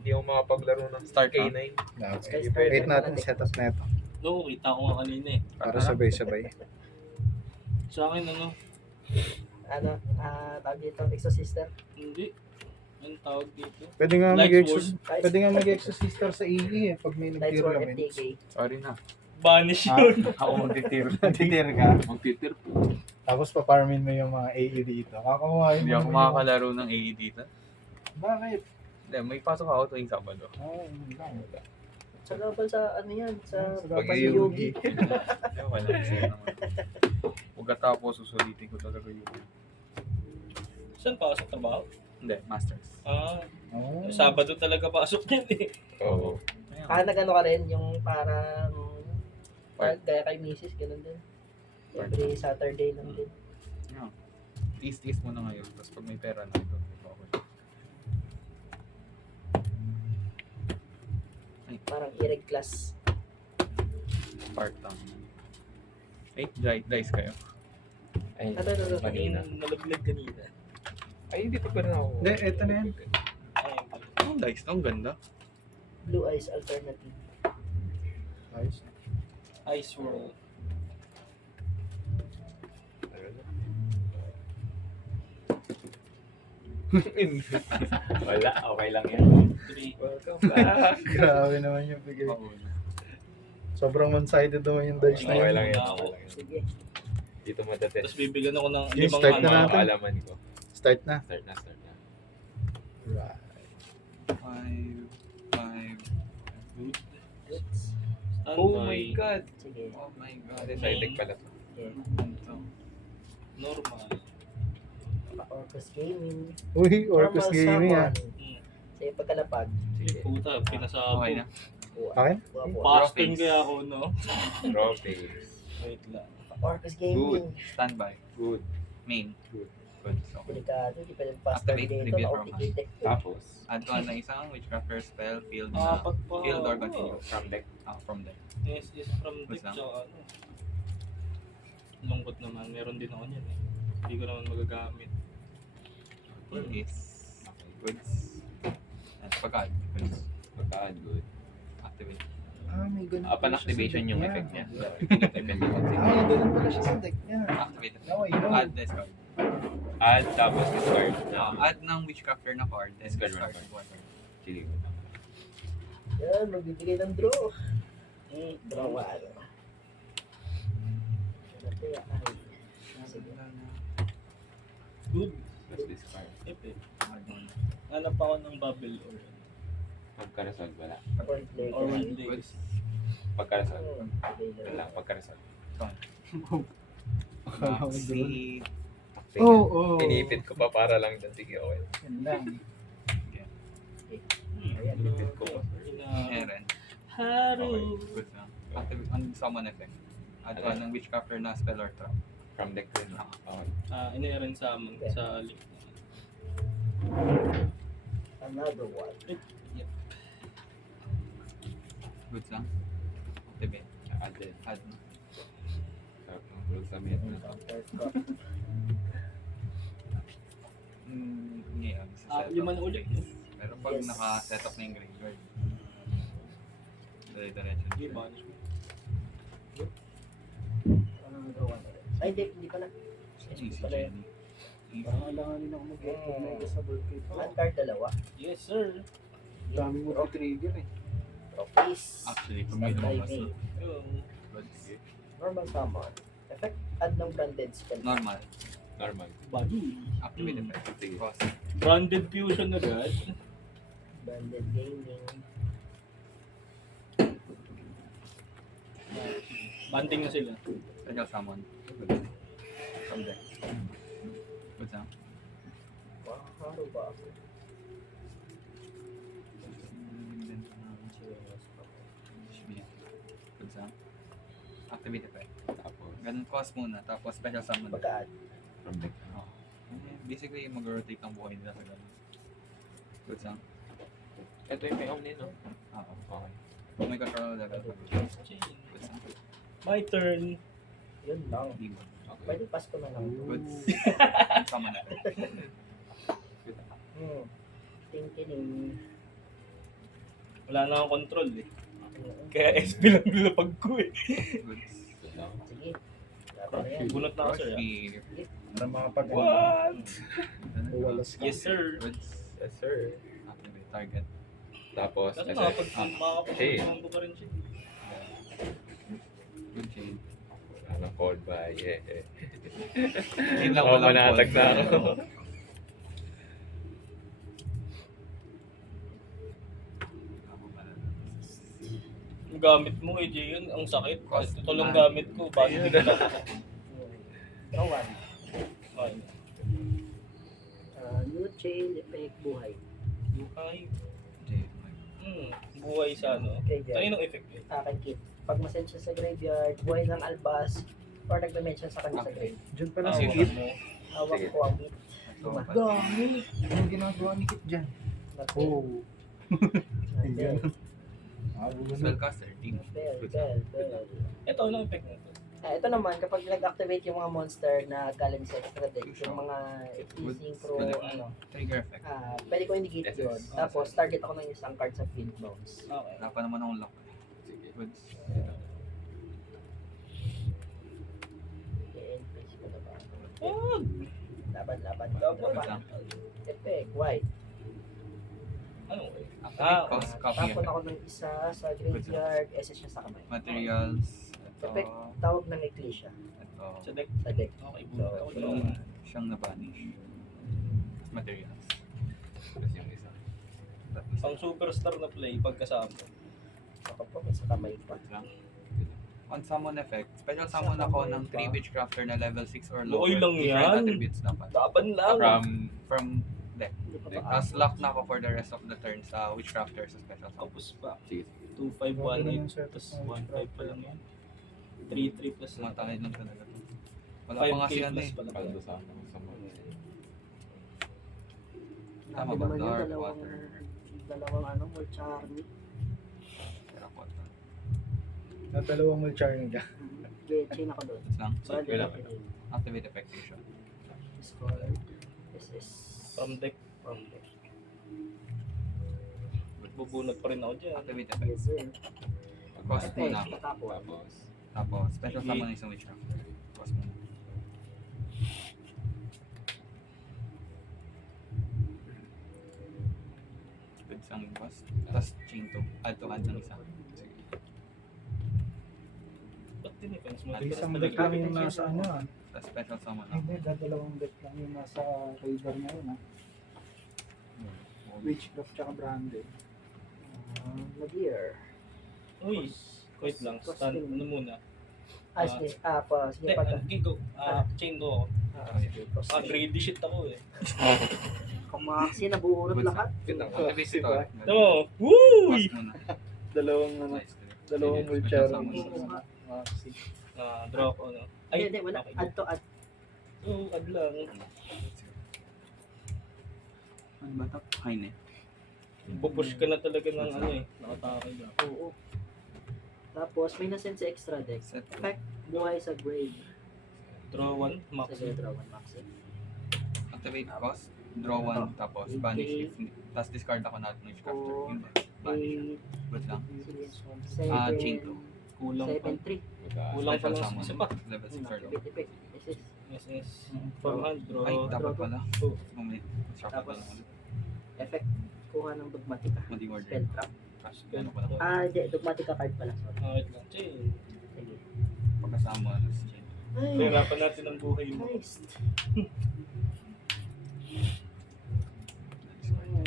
Hindi ako makapaglaro ng Start na. K9. Okay. Wait natin setup na ito. No, kita ko nga kanina eh. Para sabay-sabay. Sa akin Ano, tawag dito, Exosister. hindi. Anong tawag dito? Pwede nga Lights pwede nga mag-exosister sa EE eh pag may Lights nag-tier War elements. FTK. Sorry na. Banish Ah. yun. Ako mag-tier. Nag-tier ka. Mag-tier. Tapos paparmin mo yung mga AE dito. Kakawain Hindi ako makakalaro ng AE dito. Bakit? Hindi, may pasok ako tuwing Sabado. Yun lang. Sa laban sa ano yan, sa Sa Pag-Yugi. Hindi, wala kasi naman. Pagkatapos, susulitin ko talaga yung Saan pasok trabaho? Hindi, Masters. Oh. Sabado talaga pasok yan eh. Oo. Ayan. Nag-ano ka rin, yung parang, gaya kay Mrs. ganun din. Every Saturday lang din. Ayan. East mo na ngayon. Tapos pag may pera na ito, okay. Parang ireg class. Part-time. Dice kayo. Ay, Ano, kanina. Yung nalaglag kanina. Ay, hindi pa rin ako. Hindi, eto na yan. Ayun pala. Ang dice to, ang ganda. Blue Eyes Alternative. Ayos. Ice World. Wala, okay lang yan. 3. Welcome back. Grabe naman yung bigay. Oo. Sobrang one-sided naman yung dice na Okay yun. lang yan. Okay lang yan. Sige. Dito matatest. Tapos bibigyan ako ng Yes, 5 start na ano. natin. Kaalaman ko. Start na. Start na. Right. 5. Good. Goods. Oh Standby. my God. Sige. Oh my God. Side deck pala to. Yeah. Ito. Normal. Orcus Gaming. Uy, Orcus Normal Gaming ah. summon. Hmm. Sige, pagkalapag. Sige. Puta, pinasabog. Okay na. Akin? Boston kaya ako, no? Draw phase. Wait lang. Orcus Good. Gaming. Standby. Good. Main. Good. Good. So, Delikado, di pa yung fast Activate, dito, reveal na-opticate. Tapos, add ko na isang Witchcrafter spell, field na. Apat pa. Field or continue. from deck. From there. Yes, is from What's deck that? tsaka ano. Lungkot naman. Meron din ako niyan eh. Hindi ko naman magagamit. Is goods. And pagka goods. Pagkaan, good. Activate. May ganun Upon pala siya sa activation deck yung niya. effect niya. Ganun pala siya sa deck niya. Activate. Now I know. Add this card. Add, tapos discard. Add ng Witchcrafter na card. Then Discard discard one one card. Sige. Yan, magbibigay ng draw. Hmm. Draw one. Ano to yan? Ay. Sige. Good. Tapos discard. Epic. Hanap ako ng bubble or Pagka-resolve, wala. Or play. or world Goods. legs. Pagka-resolve. Available. Wala, pagka-resolve. Maxi. Sige. Oo. Pinipit ko pa para lang dyan. Sige, okay. Yan lang. Ayan. Pinipit ko pa. Eren. Haru. Good na. Activate ang summon effect. Add ko ng Witchcrafter na spell or trap. From deck rin. Okay. Ina-rin sa amin sa link. Another one. Goods lang. Activate. Add din. Add na. Sarap ng hulog sa mid na. Counter ko. Ngayon. Lima na ulit, no? Pero pag Yes. naka-set up na yung graveyard. Dire-diretso. Hindi, banish mo. Another one. Ay, hindi pala. Easy pala yun. Jenny. Easy. Parang alanganin ako mag-recognize sa bird kit. One card, dalawa. Yes, sir. Dami mo trigger eh. Draw face. Actually, kung may Standby lumabas. main. Goods. Normal summon. Effect, add ng branded spell. Normal. Normal. Body. Activate effect. Sige. Cross. Branded fusion agad. Branded gaming. Banting na sila. Special summon. From there. Goods na. Haro ba ako? Goods na. Activate effect. Tapos, Ganun cost muna. Tapos special summon. Pagka-add. from deck. Oh. Basically, mag-rotate ang buhay nila sa ganun. Goods na. Ito yung may omni, no? Oo. Okay. Kung may control level. Goods na. My turn. Yun lang. Demon. Okay. Pwede pass ko na lang. Goods. Summon effect. Tingkining. Wala na akong control eh. Oo. Kaya SP lang nilapag ko eh. Goods. Sige. Dapat na yan. Bunot na ako sir. Here. Para makapag What? Uwalas ka. Yes sir. Goods. Yes, sir. Activate target. Tapos, Kasi SS. makakapag-combo ka rin siya. Good chain. Wala nang call by. Yeah. Yun lang, Oh, walang manatag call. na ako. Yung gamit mo AJ yun, ang sakit. Cost Ito lang man. gamit ko, banding na lang. Draw one. Ay, New chain, effect, buhay. buhay. Jay. Buhay sa ano. Graveyard. Kaninong effect yun? Akin kit. Pag masend siya sa graveyard, buhay ng albas, or nag-mention sa kanya sa grave. Diyan pala Ah, si Sige. Kit. mo. Hawak Sige. ko ang hit. Dami. Anong ginagawa ni Kit dyan? Oh. Bell, Spellcaster. Team. bell. Ito, anong effect nito? Ito naman, kapag nag-activate yung mga monster na galing sa extra deck, yung mga teasing pro, Trigger effect. pwede ko indicate SS. yun. Tapos, target ako ng isang card sa field bounce. Okay. Wala pa naman akong lock. Sige. Goods. Okay, place ko na ba? Wag! Laban. Goods lang. Effect, white. Ano eh? Activate cost. Copy Tapon effect. ako ng isa sa graveyard, SS siya sa kamay. Materials. Ito. Effect. Tawag ng Ecclesia Ito. Sa deck. sa deck. Okay, bunot ako So, dalawa. Siyang na-banish. Materials. Tapos yung isa. Pang superstar na play pagkasama. Ako po, sa kamay pa. Goods lang. On summon effect, special summon ako ng 3 Witchcrafter na level 6 or lower. Okay lang Different yan. attributes dapat. Laban lang. From Hindi pa ba? Tapos lock na ako for the rest of the turn sa Witchcrafter sa special summon. Tapos pa. Sige. 2-5-1-8. Tapos 1-5 pa lang yan. 3-3 plus na. Matangay lang talaga. Wala pa nga 5k si ano plus eh. pala. Paldo sa ano. Sa mga. Tama Sabi ba? naman yung Dark dalawang, water. dalawang more charming. Terracotta. Na dalawang mulcharning ka. Okay, chain ako doon. Goods lang. Bali, Wait lang. Activate effectation. Discord. SS. From deck. From deck. Bubunot pa rin ako dyan. Activate effect. Yes, sir. Cost Okay, muna. tapos. Tapos, Tapos special summon ng isang Witchcrafter. Cost muna. Goods ang cost. Tapos chain to. Add ng isa. Ba't dinefense mo? At Isang Talaga. deck lang yung nasa ano ah. Tapos special summon Ay, ako. hindi, dadalawang deck lang yung nasa radar ngayon ah. Witchcraft tsaka branded. Nadir. Uy, wait lang. Stand, ano muna? Sige. Sige, Hindi, pag... go. Chain ko ako. Sige, proceed. Greedy shit ako eh. Kumaksi, nabuunod Goods lahat. lang. Activate ito. No! Woo! Cost muna. Dalawang ano, Nice. dalawang Sige, mulcharning. special summon. Maxi. Draw ko, ano? Hindi, wala. okay. Add to add. So, add lang. Ano ba ito? Haine. Pupush ka na talaga ng ano eh. Nakatake na. Oo. Tapos, may nasend sa extra deck. Set. Effect, buhay sa grave. Draw 1, max. Sa draw 1 maxi. Activate cost. Draw 1. Tapos banish. Tapos discard ako natin ng Witchcrafter. Yun ba? Banish. Good lang. Chain to. Kulang pa. 7-3. Kulang pa Special lang summon. isa pa. Level 6 or lower. Activate effect. SS. Yes, yes. From hand, draw. Ay, dapat pala. Oh. Mamaya. Sharp Tapos, na lang. Effect. Kuha ng Dogmatica. Madi order. Spell trap. Crash. Ano pa lang. Hindi. Dogmatica card pala. Sorry. Wait lang. Chain. Sige. Pagkasama. Tapos chain. Ay, Hirapan natin ang buhay mo. nice.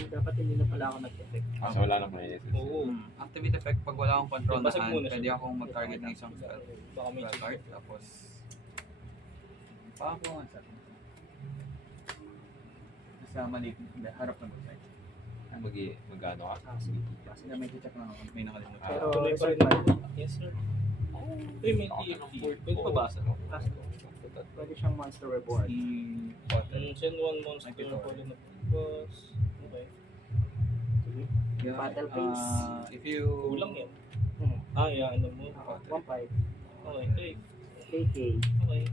Dapat hindi na pala ako nag-effect. so wala nang may SS. Oo. Activate effect pag wala akong control na Basag hand, muna siya. pwede akong mag-target ng isang spell. Baka may Spell card. check. Tapos paano nga sa nasa maliit. Hindi, harap na ba? Mag-ano ka? Sige. Kasi na may check lang ako. May nakalimutan. Pero, Tuloy pa rin. reserve Yes, sir. Uy, may TFT. Pwede pa basa? Pwede siyang monster reward. Si Potter. Send one monster Ay, ito. for the boss. Okay. Yeah, Battle phase. if you Kulang yan. Yeah, ano mo. 1-5. Okay, great. 8K. Okay.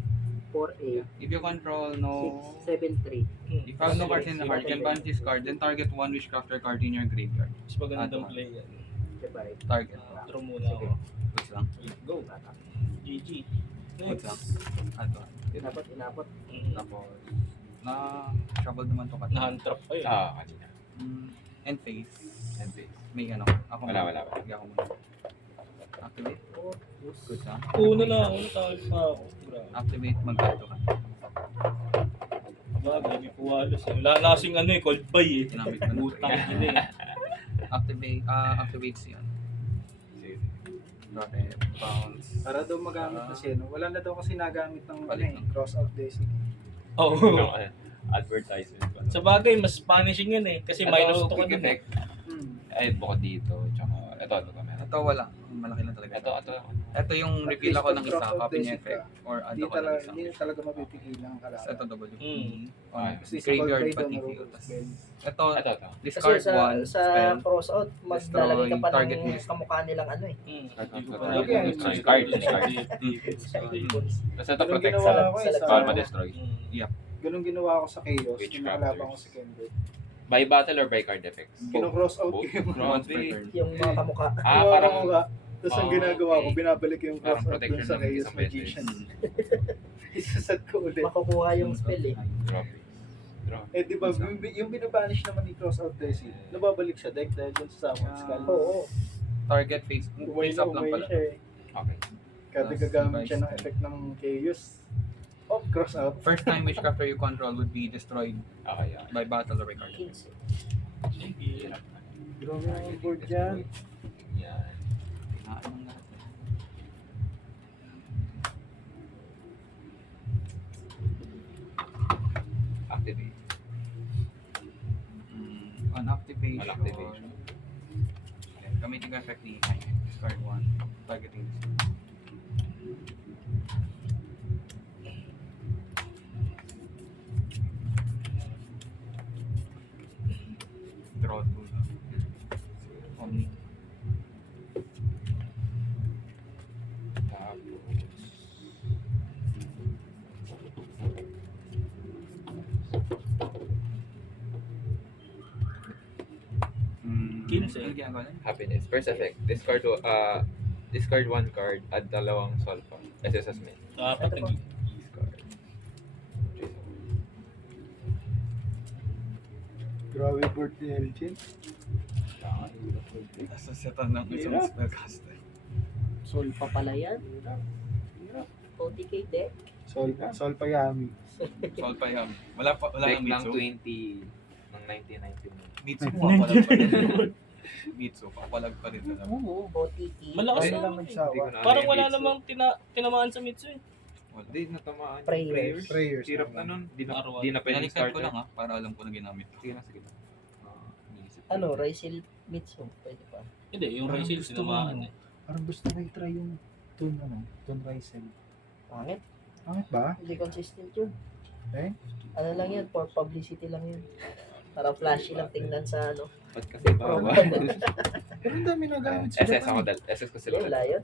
4A. if you control no 6-7-3. if you have no cards in the card, you can banish this card, then target one Witchcrafter card in your graveyard. Mas magandang play yan. Divide. Target. Draw muna ako. Goods lang. Go. GG. Goods lang. Next. Ano? Inabot. Tapos, na shuffle naman to kat. Na-hand-trap pa yun. Kanina. And face. And base. May ano. Ako Wala. Sige ako muna. Activate. Goods lang. Una lang ako, natawag pa ako. Grabe. Activate, mag-gato ka. Bagay, may puwalos eh. Wala na kasing ano eh, cold buy eh. Ginamit ko na. Utang ina eh. Activate siya. Sige. Rocket, bounce. Para daw magamit na siya, no? Wala na daw kasi nagamit ng Palit ng- cross-out daisy. Oo. Yung, advertisement ko. Sa bagay, mas punishing yun eh. Kasi minus to ka quick dun eh. effect. Ay, bukod dito. Tsaka, ito meron. Ito wala. Malaki lang talaga. Ito. Ito yung At reveal least ako ng pag isa, drop-out copy niya basic effect. Or add Hindi ako ng isa. talaga mapipigilan ang Tapos kalaban. ito W. Mm. Ah, Kasi sa Graveyard cold blade pati daw, field. marunong spell. Ito, Ito. Kasi discard sa, one sa spell. cross-out, maglalagay ka pa target ng list. kamukha nilang ano eh. Hindi ko pa Card, narinig. card. Icons. Basta ito Ganun protect ginawa sa ko eh, sa- bawal sa... ma-destroy. Ganun ginawa ko sa Chaos, Witch yung nakalaban ko Crafters. sa Kendo. By battle or by card effects? Kino-cross out ko Both. yung mga Once per Grabe. turn. Yung mga kamukha. Parang Tapos ang Ah, ginagawa ko, okay. binabalik yung Parang cross out dun protection sa ng Chaos isang beses. Magician. Isasad ko ulit. Makukuha yung spell eh. Grabe. Grabe. Eh di ba, yung binabanish naman ni cross out Desi, nababalik sa deck dahil dun sa Summon Skull. Oo. Target face up lang pala. siya eh. Okay. Kada gagamit siya ng effect ng Chaos. Oh, cross out. First time witchcrafter you control would be destroyed Okay. by battle or by card. 15. Hirap na. Grabe ang board dyan. Yan. Pinaan ng lahat. Activate. On activation. On activation. Okay, gamitin ko effect ni discard 1. Targeting this. Draw 2. Omni. Tapos. Kinse. Ano ginagawa nun? Happiness. First effect. Discard one card. Add dalawang solfa. SSS main. Dapat nag Discard. Grabe board ni Elgin. Nasa setan ng isang spellcaster. Sol pa pala yan. 40k deck. Sol Payami. Solve pa yan. Wala Deck nang ng Mitsu. 20 ng 1991. Mitsu papalag pa rin. Mitsu papalag pa rin talaga. Oo, 40k. Malakas Ayun na lang naman eh. magsawa. Hindi ko na Parang ano wala yung namang tinamaan sa Mitsu eh. Wala. Hindi natamaan. Prayers. Prayers. Hirap na nun. Di na Araw-araw. pwedeng Pinaliktad start. ko lang ha, para alam ko na ginamit ko. Sige na. Iniisip ko. Ano, Raisil Mitsu. Pwede pa. Hindi, yung Parang Raisil gusto tinamaan mo, eh. Parang gusto ko i-try yung Toon Rising. Pangit. Pangit ba? Hindi consistent yun. Eh? Ano lang yun, for publicity lang yun. Para flashy lang tingnan sa ano. Ba't kasi bawal? Pero ang dami nagamit sa SS ako Japan. SS ko sila. Wala yun.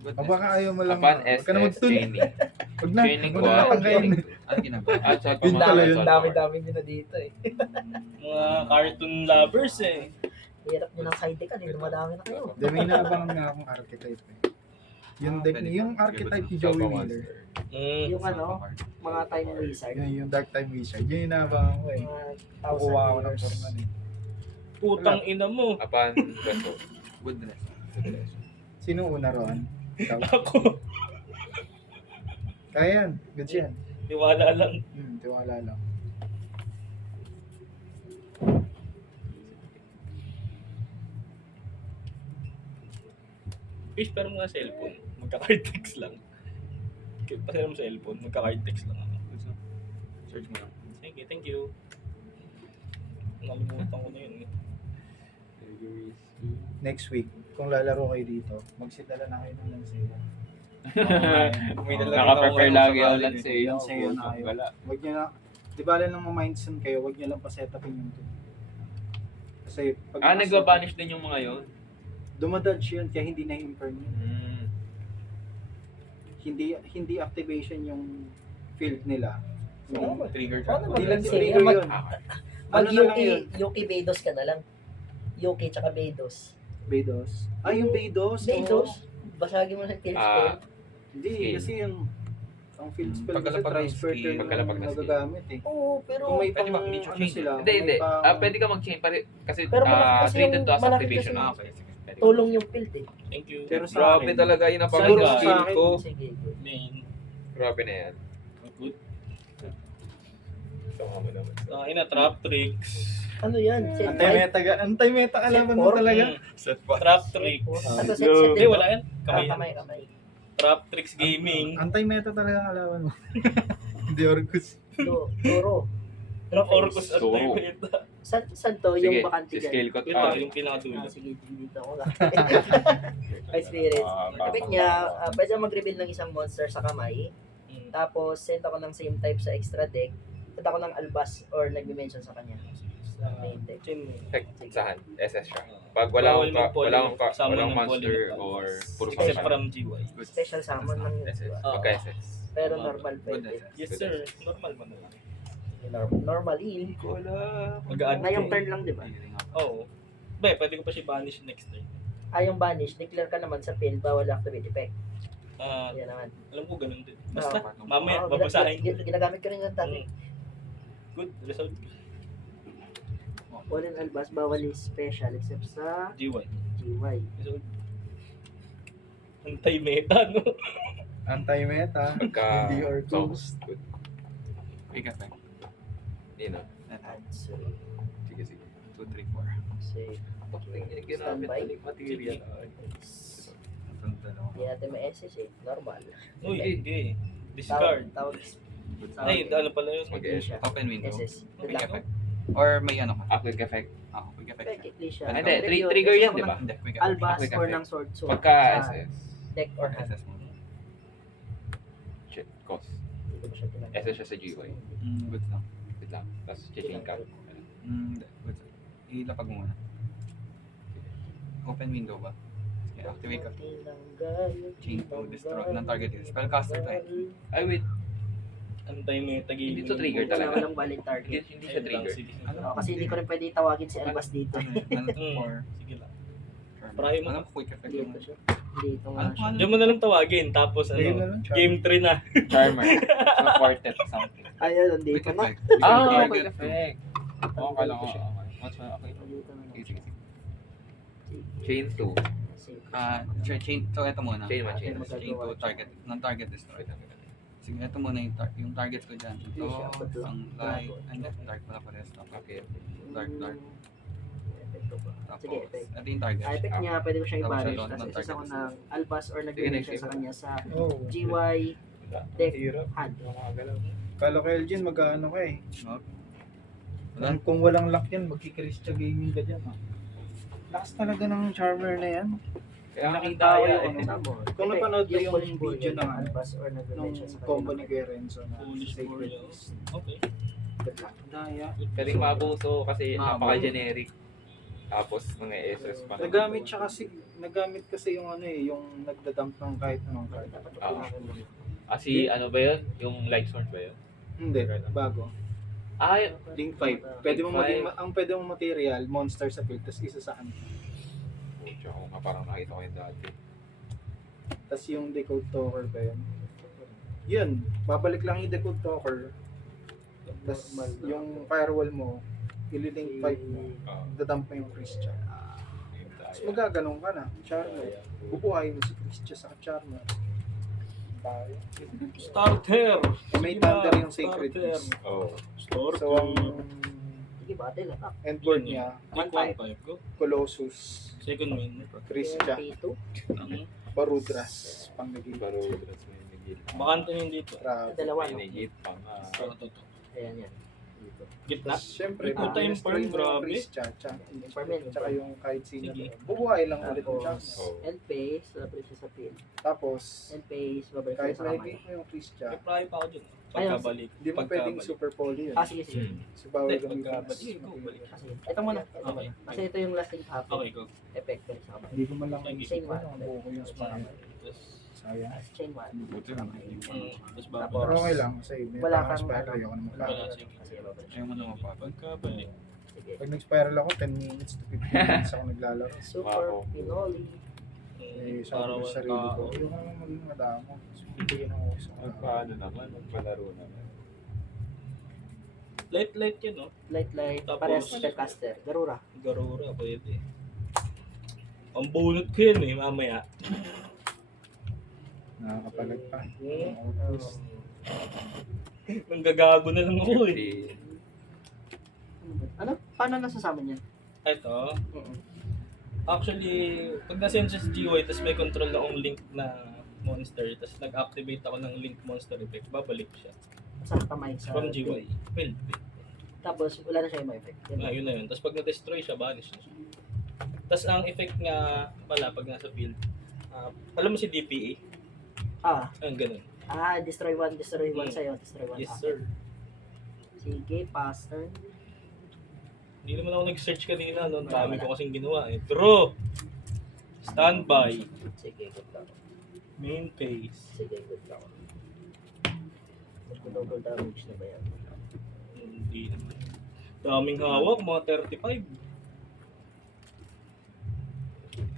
Good O baka ayaw mo lang. Kapan Huwag ka na SS mag-tune. chaining. Huwag na. Chaining Huwag ko. na natanggayin. Ano ginagawa? At sa Yun pala yun, dami-dami nyo na dito eh. Mga cartoon lovers eh. Hirap nyo ng side deck, hindi dumadami na kayo. Hindi, may naabangan nga akong archetype eh. Yung deck, Pwede yung ba? archetype ni Joey Wheeler. Yung ano, mga time wizard. Yung Dark Time Wizard. Yun yung naabangan ko eh. Mga Kukuha ako 1,000 ng years. forman eh. Putang ina mo. Apan reso. Good dress. Sino una Ron? Ikaw? Ako. Kaya yan. Good yan. Tiwala lang. Tiwala lang. Fish pero mga cellphone. Magka-card text lang. Pasira mo sa cellphone, magka-card text lang ako. Search mo lang. Sige, thank you. Nalimutan ko na yun eh. Next week, kung lalaro kayo dito, magsidala na kayo ng Lansea. Naka-prepare lagi ako lang sa iyo. Lansea na kayo. Wala. Huwag nyo na, di ba lang ma-mindsun kayo, huwag nyo lang pa-setupin yung tool. Kasi pag Nagbabanish din yung mga yun. dumadodge yun, kaya hindi na-imperm yun. Hindi activation yung field nila. So, Oo. Trigger Paano hindi lang mag-Lansea? trigger Mag- yun. Ah, Ano na lang yun? Yuki Bedos ka na lang. Yuki tsaka Bedos. Beidous. Yung Beidous. Beidous, basagin mo ng field spell. Hindi, Skill. kasi yung ang field spell kasi Pagkalapag ng tri-squirter skill. yung Pagkalapag ng skill. nagagamit eh. Oo, pero Kung may Pwede pang, ba, hindi siya ano change? sila, Hindi, kung hindi. may pang, Pwede ka mag-chain kasi Pero malaki kasi treated yung- to as malaki activation. kasi- Okay, sige. Pwede ka. tulong yung field eh. Thank you. Pero sa Grabe akin, talaga yun ang Siguro pang sa skill akin, ko. Sige, good. Main. Grabe na yan. Good. Tama mo naman. Trap tricks. Ano yan? Set 5? anti-meta kalaban mo four? talaga. Set 5. Trap tricks. Ano, set Hindi, din ba? wala yan. Kamay yan. Kamay. Trap tricks gaming. Anti-meta talaga kalaban mo. Hindi Orcus. Turo. Trap Orcus at Toro. Meta. Saan to Sige, yung bakante dyan? scale ko. Ito, yung pinakadulo. Sige, dito ako lang. Experience. Kapit niya, pwede mag-reveal ng isang monster sa kamay. Mm. Tapos, send ako ng same type sa extra deck. Send ako ng albas or nag-mention sa kanya. Sa main deck. Chin. Effect sa hand. SS siya. Pag wala Bawal mag-poly. Summon walang ng monster poly. or puro Except function. from GY. Special summon ng SS. Oo. Pagka SS. pero normal Good pwede. SS. Yes sir, normal mo na lang. Normal in. Mag-add Ngayong ka. turn lang, di ba? Oo. Be, pwede ko pa siya banish next turn. Yung banish, declare ka naman sa field, bawal activate effect. Ah, Yan naman. alam ko ganun din. Basta, Oo. mamaya, Oo, babasahin ko. Ginagamit ko rin yung dati. Good result. Wall and albas, bawal is special except sa GY. GY. Result. Anti-meta, no? Anti-meta. Pagka Hindi Orcus. good. Quick effect. Hindi na. Answer. Sige, sige. 2, 3, 4. Save. Ginamit Standby. ulit material. Itong dalawa. Hindi natin may SS eh. Normal. Uy, hindi. Discard. Tawag. Ay, ano pala yun? Mag-SS. Open window. SS. Good Quick luck. effect. Or may ano ka? Quick effect. Quick effect. Quick siya. Ah, Hindi, Review. trigger yan, Isa di ko ba? Hindi, quick effect. Albas Quick or effect. ng sword sword. Pagka sa SS. deck or hand. SS mo. Shit, cost. Hindi ko siya tinanong. SS siya sa GY. Good lang. Wait lang. Tapos chain ka. Hindi, good. Ilapag mo muna. Open window ba? Okay, activate ka. Chain to destroy. Non-target is spellcaster type. Ay, wait. Anti-meta gaming. Hindi to trigger Wala talaga. walang valid target. Hindi siya trigger. Sige. Oo, kasi hindi ko rin pwede tawagin si Albas dito. Or Sige lang. Charm. Try mo. Anong quick effect Dito mo? siya. Dito nga Ano siya. ano? Diyan mo na lang tawagin, tapos Game na ano, lang, charm. game 3 na. Charmer. So, quartet something. Ayun, Quick dito na. effect. Quick Target. effect. Oo, kala ko. Okay. What's my, okay. Dito na. Sige, sige, sige. Chain 2. Chain. So, ito muna. Chain 1, chain Ito 1. Chain to target. Non-target destroy. Sige, ito muna yung targets ko dyan. Ito, ang light, and then dark pala pa rest. Okay. Dark. Epekto ba? Tapos, Sige, effect. ito yung target. Effect niya, pwede ko siyang Tapos i-banish. ito, Tapos non-target isa ko is- ng Albas or nag-mention next sa kanya sa Oh. GY deck Hirap. hand. Kala ko Elgin, mag-ano ka eh. Wala. Kung walang luck yan, magkikristia gaming ka dyan. Lakas talaga ng charmer na yan. Kaya Nakita nakita ko ko yung yun. Summon. Kung napanood mo yung Polish Bull, video yung ng Albas or nung nag-mention sa combo ni kanya. Kuya Renzo na Foolish Sacred Warrior. Beast. Okay. Good luck. Daya. Pwedeng mabuso kasi Mabuso. napaka-generic. Tapos mga SS pa naman. Nagamit kasi yung ano eh, yung nagdadump ng kahit anong card. Dapat Ah. unahin mo. Si ano ba yun? Yung light sword ba yun? Hindi, bago. Yun. Link 5. Pwede mo Link maging, five. ang pwede mong material, monster sa field, tapos isa sa hand. Pucha ko nga, parang nakita ko yun dati. Tapos yung decode talker ba yun? Yun, babalik lang yung decode talker. Tapos yung firewall mo, ililink 5 mo, dadump mo yung Christian. Tapos magaganong ka na, charmer. Bubuhayin mo si Christian sa charmer. Tayo. Starter! May thunder yung Sacred Starter. Beast. Oh. Starter. So ang Sige, battle attack. endboard niya, Take 1-5 go. Colossus, Second win. Christian, P2. Ang Barudras, pang-negate. Baro, dress mo yung nagil. bakante yun dito. Grabe. Dalawa, no? Nagil pa nga. So, ito. Ayan yan. Dito. Gitna? Tapos syempre, Ito time destroy firm, mo yung grabe. Christian, tsaka yung kahit sino. Sige. Bubuhay lang ulit yung Tapos, chance. Oh. end phase, babalik siya sa field. Tapos, End phase, babalik kahit siya sa kamay. na-negate mo yung Christian, May pry pa ako dyan. Pagkabalik. hindi mo pwedeng super poly yun. Sige, sige. So, bawal Hindi, gamitin pagkabalik. as Go, balik. Kasi, ito muna. Ito Okay. muna. Kasi ito yung lasting half. Okay, go. Effect ko rin sa kamay. Hindi ko man lang Sige. isip ko ang buo ko yung spine. Tapos, Sayang. Tapos chain 1. Buti sa lang. kamay. tapos Pero bababa. okay lang kasi may Wala parang kang spire ano. ayoko naman Wala, pa. sige. Kasi babalik siya. Ayaw mo na mapapag. Pagkabalik. Sige. Pag nag-spiral ako, 10 minutes to 15 minutes ako naglalaro. Super Wow. Pinoli. Eh, sabi ko sa sarili ko, yung maging madamo. Hindi yun ako sa Paano naman? Magpalaro naman. Light yun, no? Light. Tapos- Parehas spellcaster. Garura. Garura, pwede. Ang bunot ko yun eh, mamaya. Nakakapalag pa. Okay. Nanggagago na lang ako eh. Ano? Paano nasasama niyan? Ito, actually, pag nasa sa GY, tapos may control akong link na monster, tapos nag-activate ako ng link monster effect, babalik siya. Sa kamay. Sa From GY. Well, Tapos wala na siya yung effect. yun na yun. Tapos pag na-destroy siya, banish na siya. Tapos ang effect nga pala pag nasa field, alam mo si DPA? Ayun, ganun. Destroy one sa'yo. Destroy one. Yes, sir. Sige, pass turn. Hindi naman ako nag-search kanina, no? Ang dami ko kasing ginawa eh. Draw! Standby. Sige, good luck. Main phase. Sige, good luck. Double damage na ba yan? Hindi naman. Daming hawak, mga 35.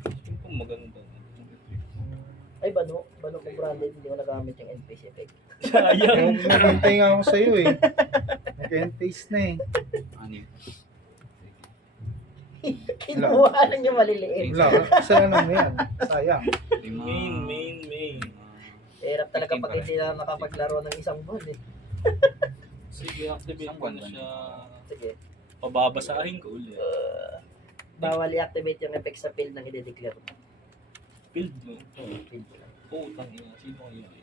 Ito kung maganda. Ay, Bano kung branded, hindi mo nagamit yung NPC effect. Sayang. Nagantay nga ako sa'yo eh. Nag-end-face na eh. Ano yun? Kinuha lang yung maliliit. Wala, isa na mo yan. Sayang. Lima. Main. Hirap talaga 15 pag hindi na nakapaglaro ng isang buwan eh. Sige, activate Isang ko na buwan. siya. Sige. Pababasahin ko ulit. Bawal i-activate yung effect sa field nang i-declare mo. Build mo. Field mo lang. Putang ina. Sino kaya yun?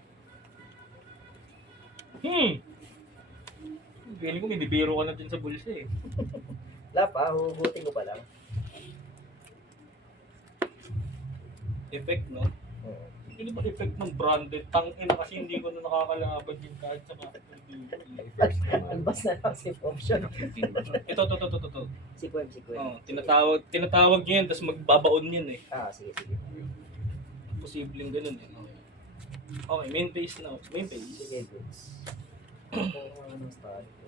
Feeling ko may bibiro ka na din sa bulsa eh. Wala pa, huhugutin ko pa lang. Effect, no? Hindi ba effect ng branded? Tangin kasi hindi ko na nakakalaban din kahit sa mga Albas na lang safe option. 15 ba? Ito. Sequence. Oh, tinatawag niya yun, tapos magbabaon yun eh. Sige. Posibleng ganun eh. Okay, main phase na. Main phase. Sige, goods. Anong start ko?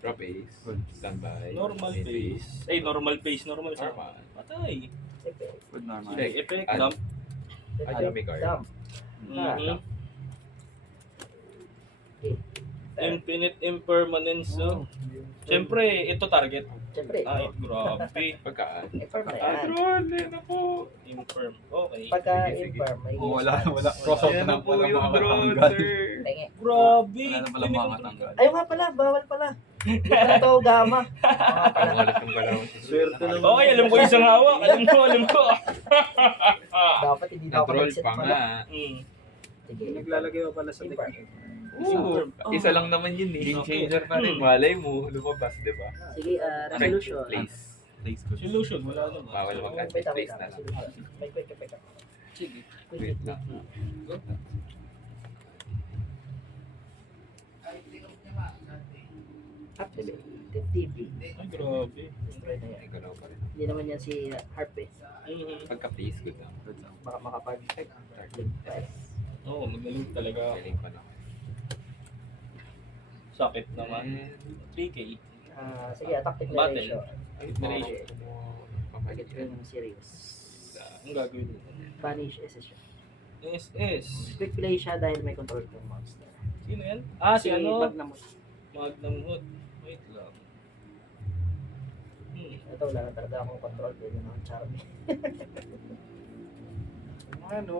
Drop ace. Standby. Normal Main phase. Ay, normal phase. Normal siya. Normal. Patay. Effect. Good normal. Sige, effect. Add. Dump. Dynamic card. Dump. Mhm. Okay. Infinite impermanence. So. Siyempre, ito target. Siyempre, Ay, grabe. Pagka-add. infirm na yan. Drone! Yan ako! Infirm. Okay. Pagka Sige. infirm, may Oh, wala. stance. Cross out Yan na na po pala yung mga drone, katanggal. sir! Tenge. Grabe. Wala na pala mga katanggal. Ayaw nga pala, bawal pala. Hindi pala ito gamma. Ang ulit yung galaw. Swerte naman. Okay, alam ko isang hawak. Alam ko. Dapat hindi na ako Na-troll mag-set pa pala. nga. Sige. Naglalagay mo pala sa deck. Oo. Isa lang naman yun eh. Game changer pa rin. Malay mo, lumabas, di ba? Sige, resolution. Place. Place ko. Solution, wala naman. Bawal Oh, mag-add. wait, Place na lang. resolution. May quick. Sige. Wait lang. Activate. TV. Ay, grabe. Destroy na yan. Ay, galaw pa rin. Hindi naman yan si Harp eh. Pagka-place, good lang. Baka makapag-link pa eh. Oo, magaling talaga. Galing pa lang. Sakit naman. And, 3K. Sige, attack Battle. declaration. ay, Declaration. Bakit yung serious? Ang gagawin mo? Banish SS siya. SS. Quick play siya dahil may control ng monster. Sino yan? Si ano? Magnamut. Magnum Hood. Wait lang. Ito, wala na talaga akong control. Pwede na akong charm. Ano?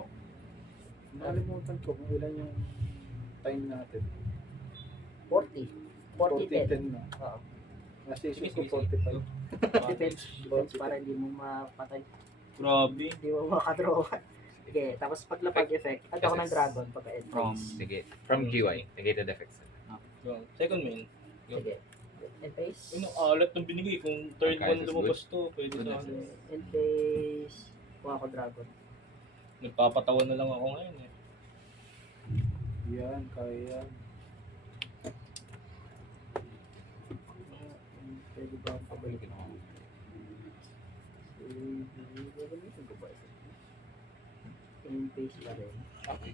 Nalimutan ko kung ilan yung time natin. 40. 40-10. 40-10 na. Oo. Nasa Sige, isip ko sige, 45. Depends para hindi mo mapatay. Grabe. Hindi mo makadraw. Sige, tapos paglapag effect, add ako ng dragon pagka end From phase. Sige. From GY. Negated effects. Go. Second main. Sige. End phase. Ano, alat ng binigay. Kung third Okay, one that's lumabas to, pwede Good sa na. akin. End phase. Kuha ko dragon. Nagpapatawan na lang ako ngayon eh. Yan, kaya yan. Pwede ba akong pabalikin ako? Gagamitin ko ba ito? End phase pa rin. Okay.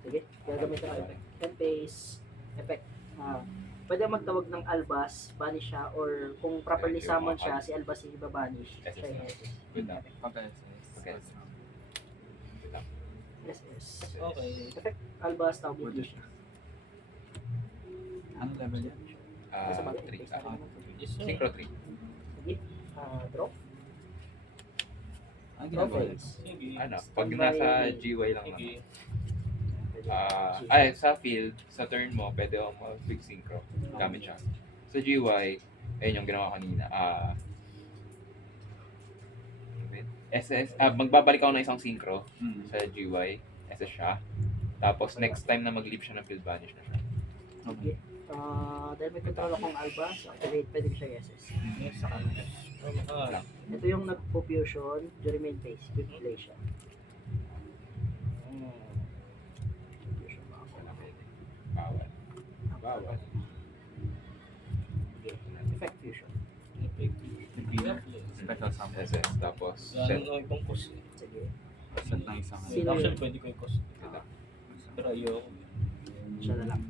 Sige, gagamitin ko. End phase. Effect. pwede magtawag ng Albas, banish siya, or kung properly Yung summon mga siya, cards. si Albas yung ibabanish. SS Siya yung na. SS. Good na. Okay. Okay. Good na. SS. Okay. Effect, Albas, tawag Good. siya. Ano level yan? Nasa bagay. 3. Yes, sir. Synchro 3. Sige. Draw. Ano Draw ginagawa phase. Sige. Ano, pag Standby. nasa GY lang Sige. naman. Ay, sa field, sa turn mo, pwede ako mag-quick synchro. Gamit siya. Sa GY, ayun yung ginawa kanina. SS, magbabalik ako ng isang synchro sa GY. SS siya. Tapos next time na mag-leap siya ng field banish na siya. Okay. Dahil may control akong Albas, activate, pwede ko siya i-SS. Yes. Sa kanila. Ah, Ito yung nagpo-fusion, during main phase, quick play siya. Fusion ba ako? Wala pwede. Bawal. Bawal. Effect fusion. Special sample. SS, tapos Yan set. ang ibang cost. Sige. Set ng isang. Sino Actually, yun? pwede ko i-cost. Ito. Pero ayoko. Siya na lang.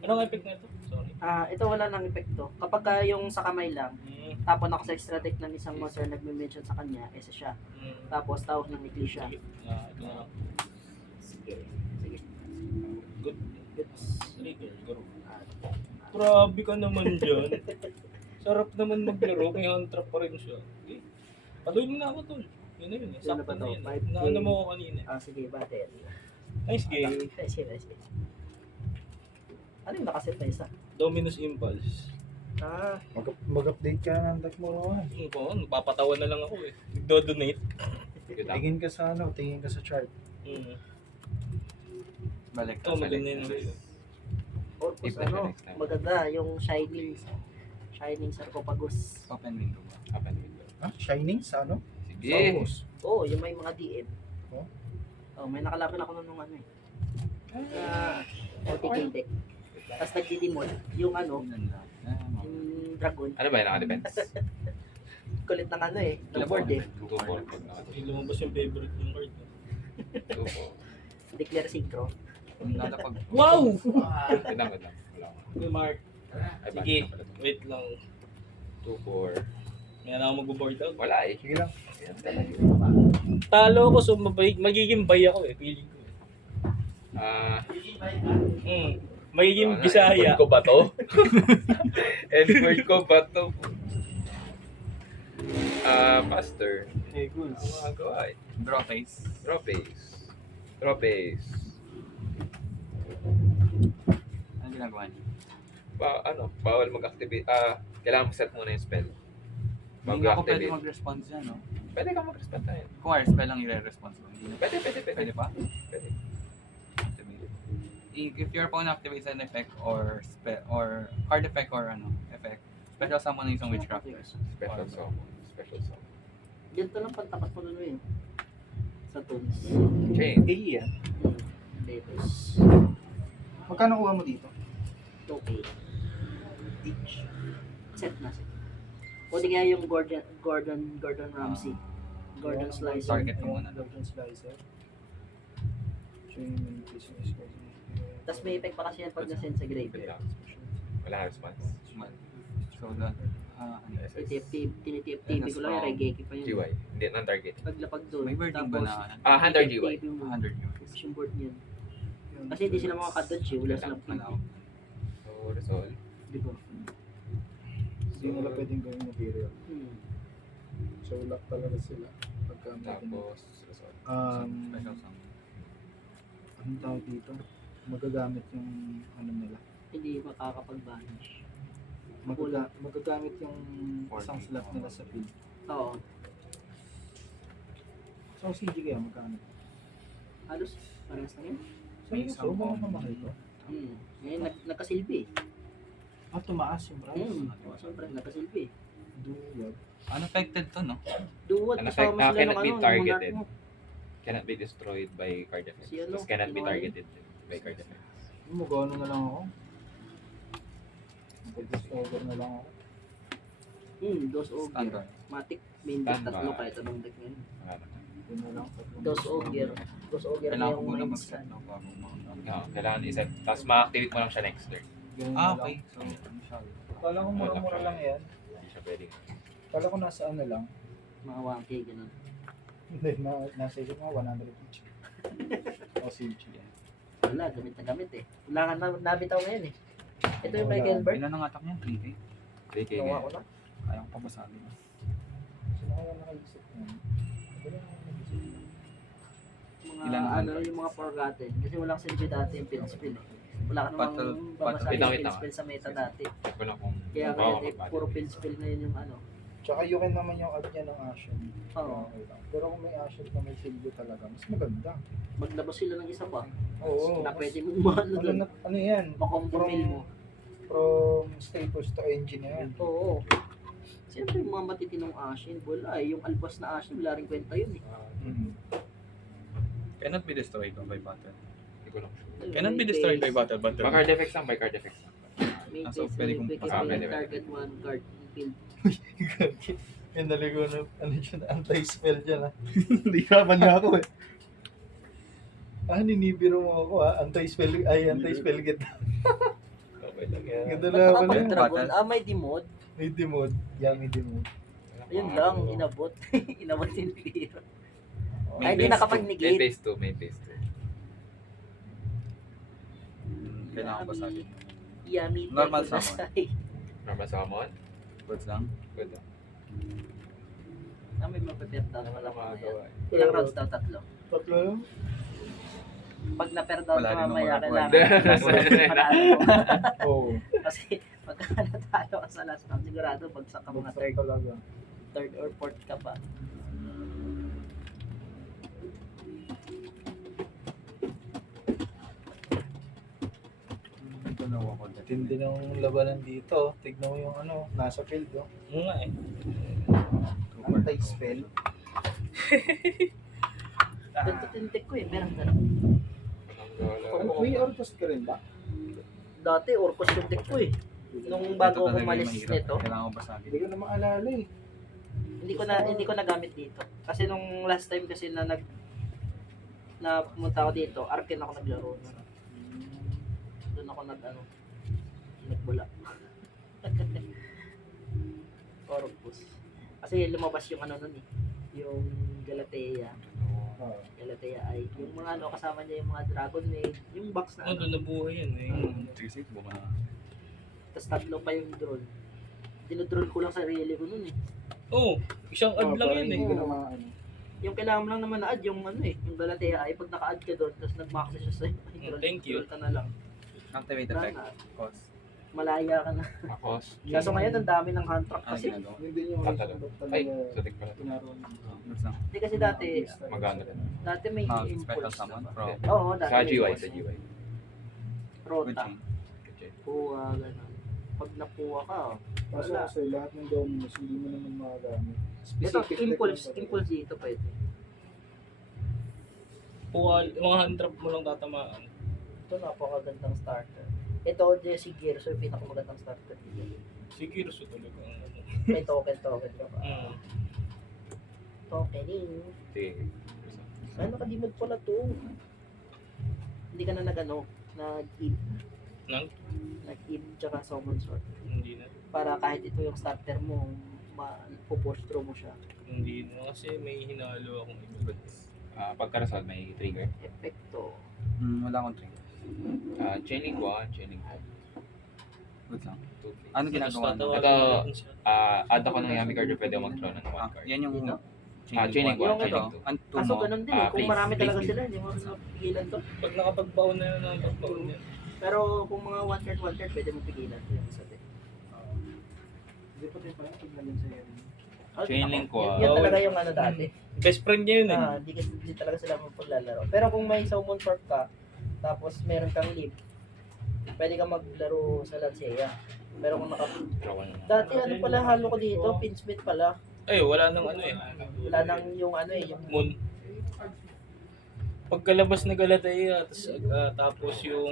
Anong effect na ito? Sorry. Ito wala nang epekto. Kapag yung sa kamay lang, tapon ako sa extra deck ng isang monster nagme-mention sa kanya, SS siya. Tapos tawag ng weekly siya. Ito na lang. Sige. Sige. Good. Goods. Trigger. Garo. Ah, Grabe ka naman dyan. Sarap naman maglaro, may hand trap pa rin siya. Okay. Paluin mo na ako, tol. Yun na yun. Yun na Sakto ba na to? yun. 5K? Naano mo ako kanina. sige, battle. Nice game. Sige. Ano yung nakaset na isa? Dominus Impulse. Mag-update ka ng deck mo naman. Ano ko, napapatawa na lang ako eh. Nagdo-donate. Good na. Tingin ka sa tingin ka sa chart. Balik Ito, maganda yun. Orcus, Iba siya ano? next time. Maganda, yung Shining Sarcophagus. Open window ba? Up and window. Shining sa Sige. Focus. Oo, yung may mga DM. Oh? May nakalaban ako nung ano eh. OTK deck. Tapos nagdidimon, yung Yun lang. yung dragon, Ano ba yung naka-defense? kulit ng ano eh, ng board eh. 2-4. Hindi lumabas yung favorite yung card. 2-4. Declare synchro. Lalapag. Wow! Good lang, good lang. Wala ko. Okay, Mark. Ay, Sige. bakit na pala to? Wait lang. 2-4. May na ako mag-board out. Wala eh. Sige lang. Talo ko, so magiging bay ako eh. Feeling ko eh. Magiging Bisaya. Endboard ko ba to? Endboard ko ba to? Master. Hey, good. Ang mga gawa eh. Draw face. Draw phase. Draw phase. Ano ginagawa niyo? Bawal mag-activate. Kailangan mo set muna yung spell. Hindi ako pwede Mag-activate. mag-response dyan, no? Pwede kang mag-respond tayo. Kung spell lang i-response mo. Hindi na. Pwede. Pwede pa? Pwede. Activate. If your opponent activates an effect or card effect or effect, special summon ng isang witchcrafter. Special song. Special song. Ganito lang pantapat mo nun eh. Sa tunes. Chain. Iya. Datos. Magkano kuha mo dito? 2K. Each. Set na set. O di kaya yung Gordon Ramsay. Gordon Slicer. Target mo muna. Gordon Slicer. Chain business. Tapos may effect pa kasi yan pag na-send sa Good graveyard. lang. Wala response. So, that, Tinitip-tip ko lang yung reggae pa yun. GY. Hindi, non-target. Paglapag doon. may wording ba na Hunter GY. titip-tip yung 100 euros? yung board niyan. Kasi hindi sila makakadodge eh. Wala silang Wala pin. ako. So, resolve. Di ba? Hindi nila pwedeng gawing material. Hmm. So, lock talaga sila. Pagka Tapos, resolve. Special summon. Anong tawag dito? Magagamit yung nila. Hindi makakapag-banish. Magagamit yung isang slot nila sa field. Oo. So, CG kaya magkano? Halos parehas lang yun. May So, isang mga combo. mamahal ko. Ngayon, nagkasilbi eh. Tumaas yung price. Siyempre, nagkasilbi eh. Duwag. Unaffected to, no? Duwat, An kasama effect na sila cannot ng be ano, targeted. monarch mo. Cannot be destroyed by card effects. Si ano, Tapos cannot be Pinoy. targeted by card effects. Magano na lang ako. Mag-discover na lang ako. Dos ogre. Standard. Matic, main deck, Standby. tatlo kahit anong deck ngayon. Ano. Yun na lang. Ghost Ogre. Ghost Ogre na Kailangan ko yung muna minsan. mag-set no, bago mga Kailangan i-set. Tapos ma-activate mo lang siya next turn. Ganun na Ah, lang. okay. So, ano siya? Kala ko mura-mura lang yan. Hindi siya pwede. Kala ko nasa ano lang. Mga 1K, ganun. Hindi, nasa isip mo 100 each. O CG. Wala, gamit na gamit eh. Wala ka nabitaw ngayon eh. Ito yung kay Wala. Gilbert. Ilan ang atak niya? 3K? 3K Ginawa ngayon. ko na. Ayaw ko pabasagin. Sino kaya nakaisip mo? Wala nang nakaisip. Mga Ilan ang ano, cards? yung mga forgotten. Kasi walang silbi dati yung pinspil eh. Wala ka namang Battle. Wait lang, bamasagin wait lang. pinspil sa meta dati. Check ko lang kung Kaya bawa ngayon eh, mag-battle. puro pinspil na yun yung ano. Tsaka yun naman yung ad niya ng Ashen. Oo. Okay lang. Pero kung may Ashen na may silbi talaga, mas maganda. Maglabas sila ng isa pa. Oo. Na pwede mo maano Ano, doon. ano yan? Makombo mill mo. From status to engine na yan. Oo. Siyempre yung mga matitinong Ashen, wala eh. Yung albas na Ashen, wala rin kwenta yun eh. Cannot be destroyed by battle. Hindi ko lang sure. Ayun, Cannot be may destroyed by base. battle, but By card effects lang, by card effects lang. May Ah, so base, pwede may kong quick pasama. spell, Pwede. target one card in field. Yung naligo na, ano dyan, anti-spell dyan ha. Hirapan na ako eh. Ninibiro mo ako ha, anti-spell get. Okay lang yan. Ganda Ba't na ako nakapag na. dragon? May demod. May demod. Yummy demod. Ayun lang, inabot. Inabot yung biro. May Ay, hindi base May nakapag-negate. phase 2, may phase 2. Kailangan ko basagin. Yummy. Normal Turtle summon. Nasai. Normal summon? Goods lang. Good lang. May mapapirdown Ano wala naman ko na yan. magagawa eh. Ilang rounds daw? 3. Tatlo lang? Pag na-perdown Wala ka rin mamaya, naman kailangan ako. panalo mo. Oo. Kasi pagka natalo ka sa last round, sigurado bagsak ka mga Buksan talaga. third or fourth ka pa. Dalawa ko. Tindi ng labanan dito. Tignan mo yung ano, nasa field oh. Oo nga eh. Anti-spell. Ganito tintik ko eh, meron ka na. May orcos ka rin ba? Dati, Orcos yung deck ko eh. Nung bago ako umalis nito, Kailangan ko basagin. Hindi ko na maalala eh. hindi ko nagamit dito. Kasi nung last time kasi na pumunta ako dito, Arkin ako naglaro na. Doon ako nagbula. Orcos. Kasi lumabas yung ano nun eh. Yung Galatea. Galatea ay yung mga kasama niya yung mga Dragon Maid, yung box na Doon nabuhay yan eh. Sige, sige. Buka na. Tapos 3 pa yung drone. Dinodrone ko lang sarili ko nun eh. Oo, isang ad lang yan eh. Hindi ko na maano. Yung kailangan mo lang naman na-add yung yung Galatea ay pag naka-add ka doon, tapos nag-max siya sa'yo. ay, drone, Thank you. drone ka na lang. Activate Wala effect. na. Cost. Malaya ka na. Akos. Kaso ngayon, ang dami ng contract Ano kasi. ginagawa? Hindi yung Tatalo. Ay, talaga sutik pala. tinaro na. Goods lang. Hindi kasi dati, Maganda rin. dati may Special impulse. summon from Oo, dati Sa may GY, impulse. sa GY. good Rota, chain. Okay. puwa, gano'n. Pag napuwa ka, Kaso wala. kasi lahat ng dominus hindi mo naman magagamit. Ito, deck impulse, lang talaga. impulse dito pwede. Mga hand trap mo lang tatamaan. Ito, napakagandang starter. Ito, Jesse Gears, so yung pinakamagandang starter dito. Sige, gusto talaga. May token ka pa. Mm. Tokening. Sige. Ay, nakadimod pala to. Hindi ka na nag-ib. Nag-ib tsaka summon sword. Hindi na. Para kahit ito yung starter mo, pupush through mo siya. Hindi na. Kasi may hinalo akong iba. Pagkarasal, may trigger. Epekto. Wala akong trigger. Chaining 1, chaining 2. Goods lang. 2. Ano ginagawa? Ito, add ako ng Yami card, pwede ako mag-draw ng 1 card. Yan yung Dito? Chaining Yung 1, ito. chaining 2. Ang Kaso tumo. ganun din eh. Kung please, marami talaga please. sila, hindi mo pigilan to. Pag nakapagbaon na yun ng pagbaon yan. Pero kung mga one third, pwede mo pigilan. Yung isa din. Hindi pa din pala pag nalin sa area. Chain link ko, Yan talaga yung ano dati. Best friend niya yun eh. Hindi talaga sila magpaglalaro. Pero kung may summon fork ka, tapos meron kang lead, pwede ka maglaro sa Lancea. Pero kung Draw ko na. dati ano pala halo ko dito, pinsmith pala. Ay, wala nang ano eh. Wala nang yung yung Moon. Pagkalabas na Galatea, tapos yung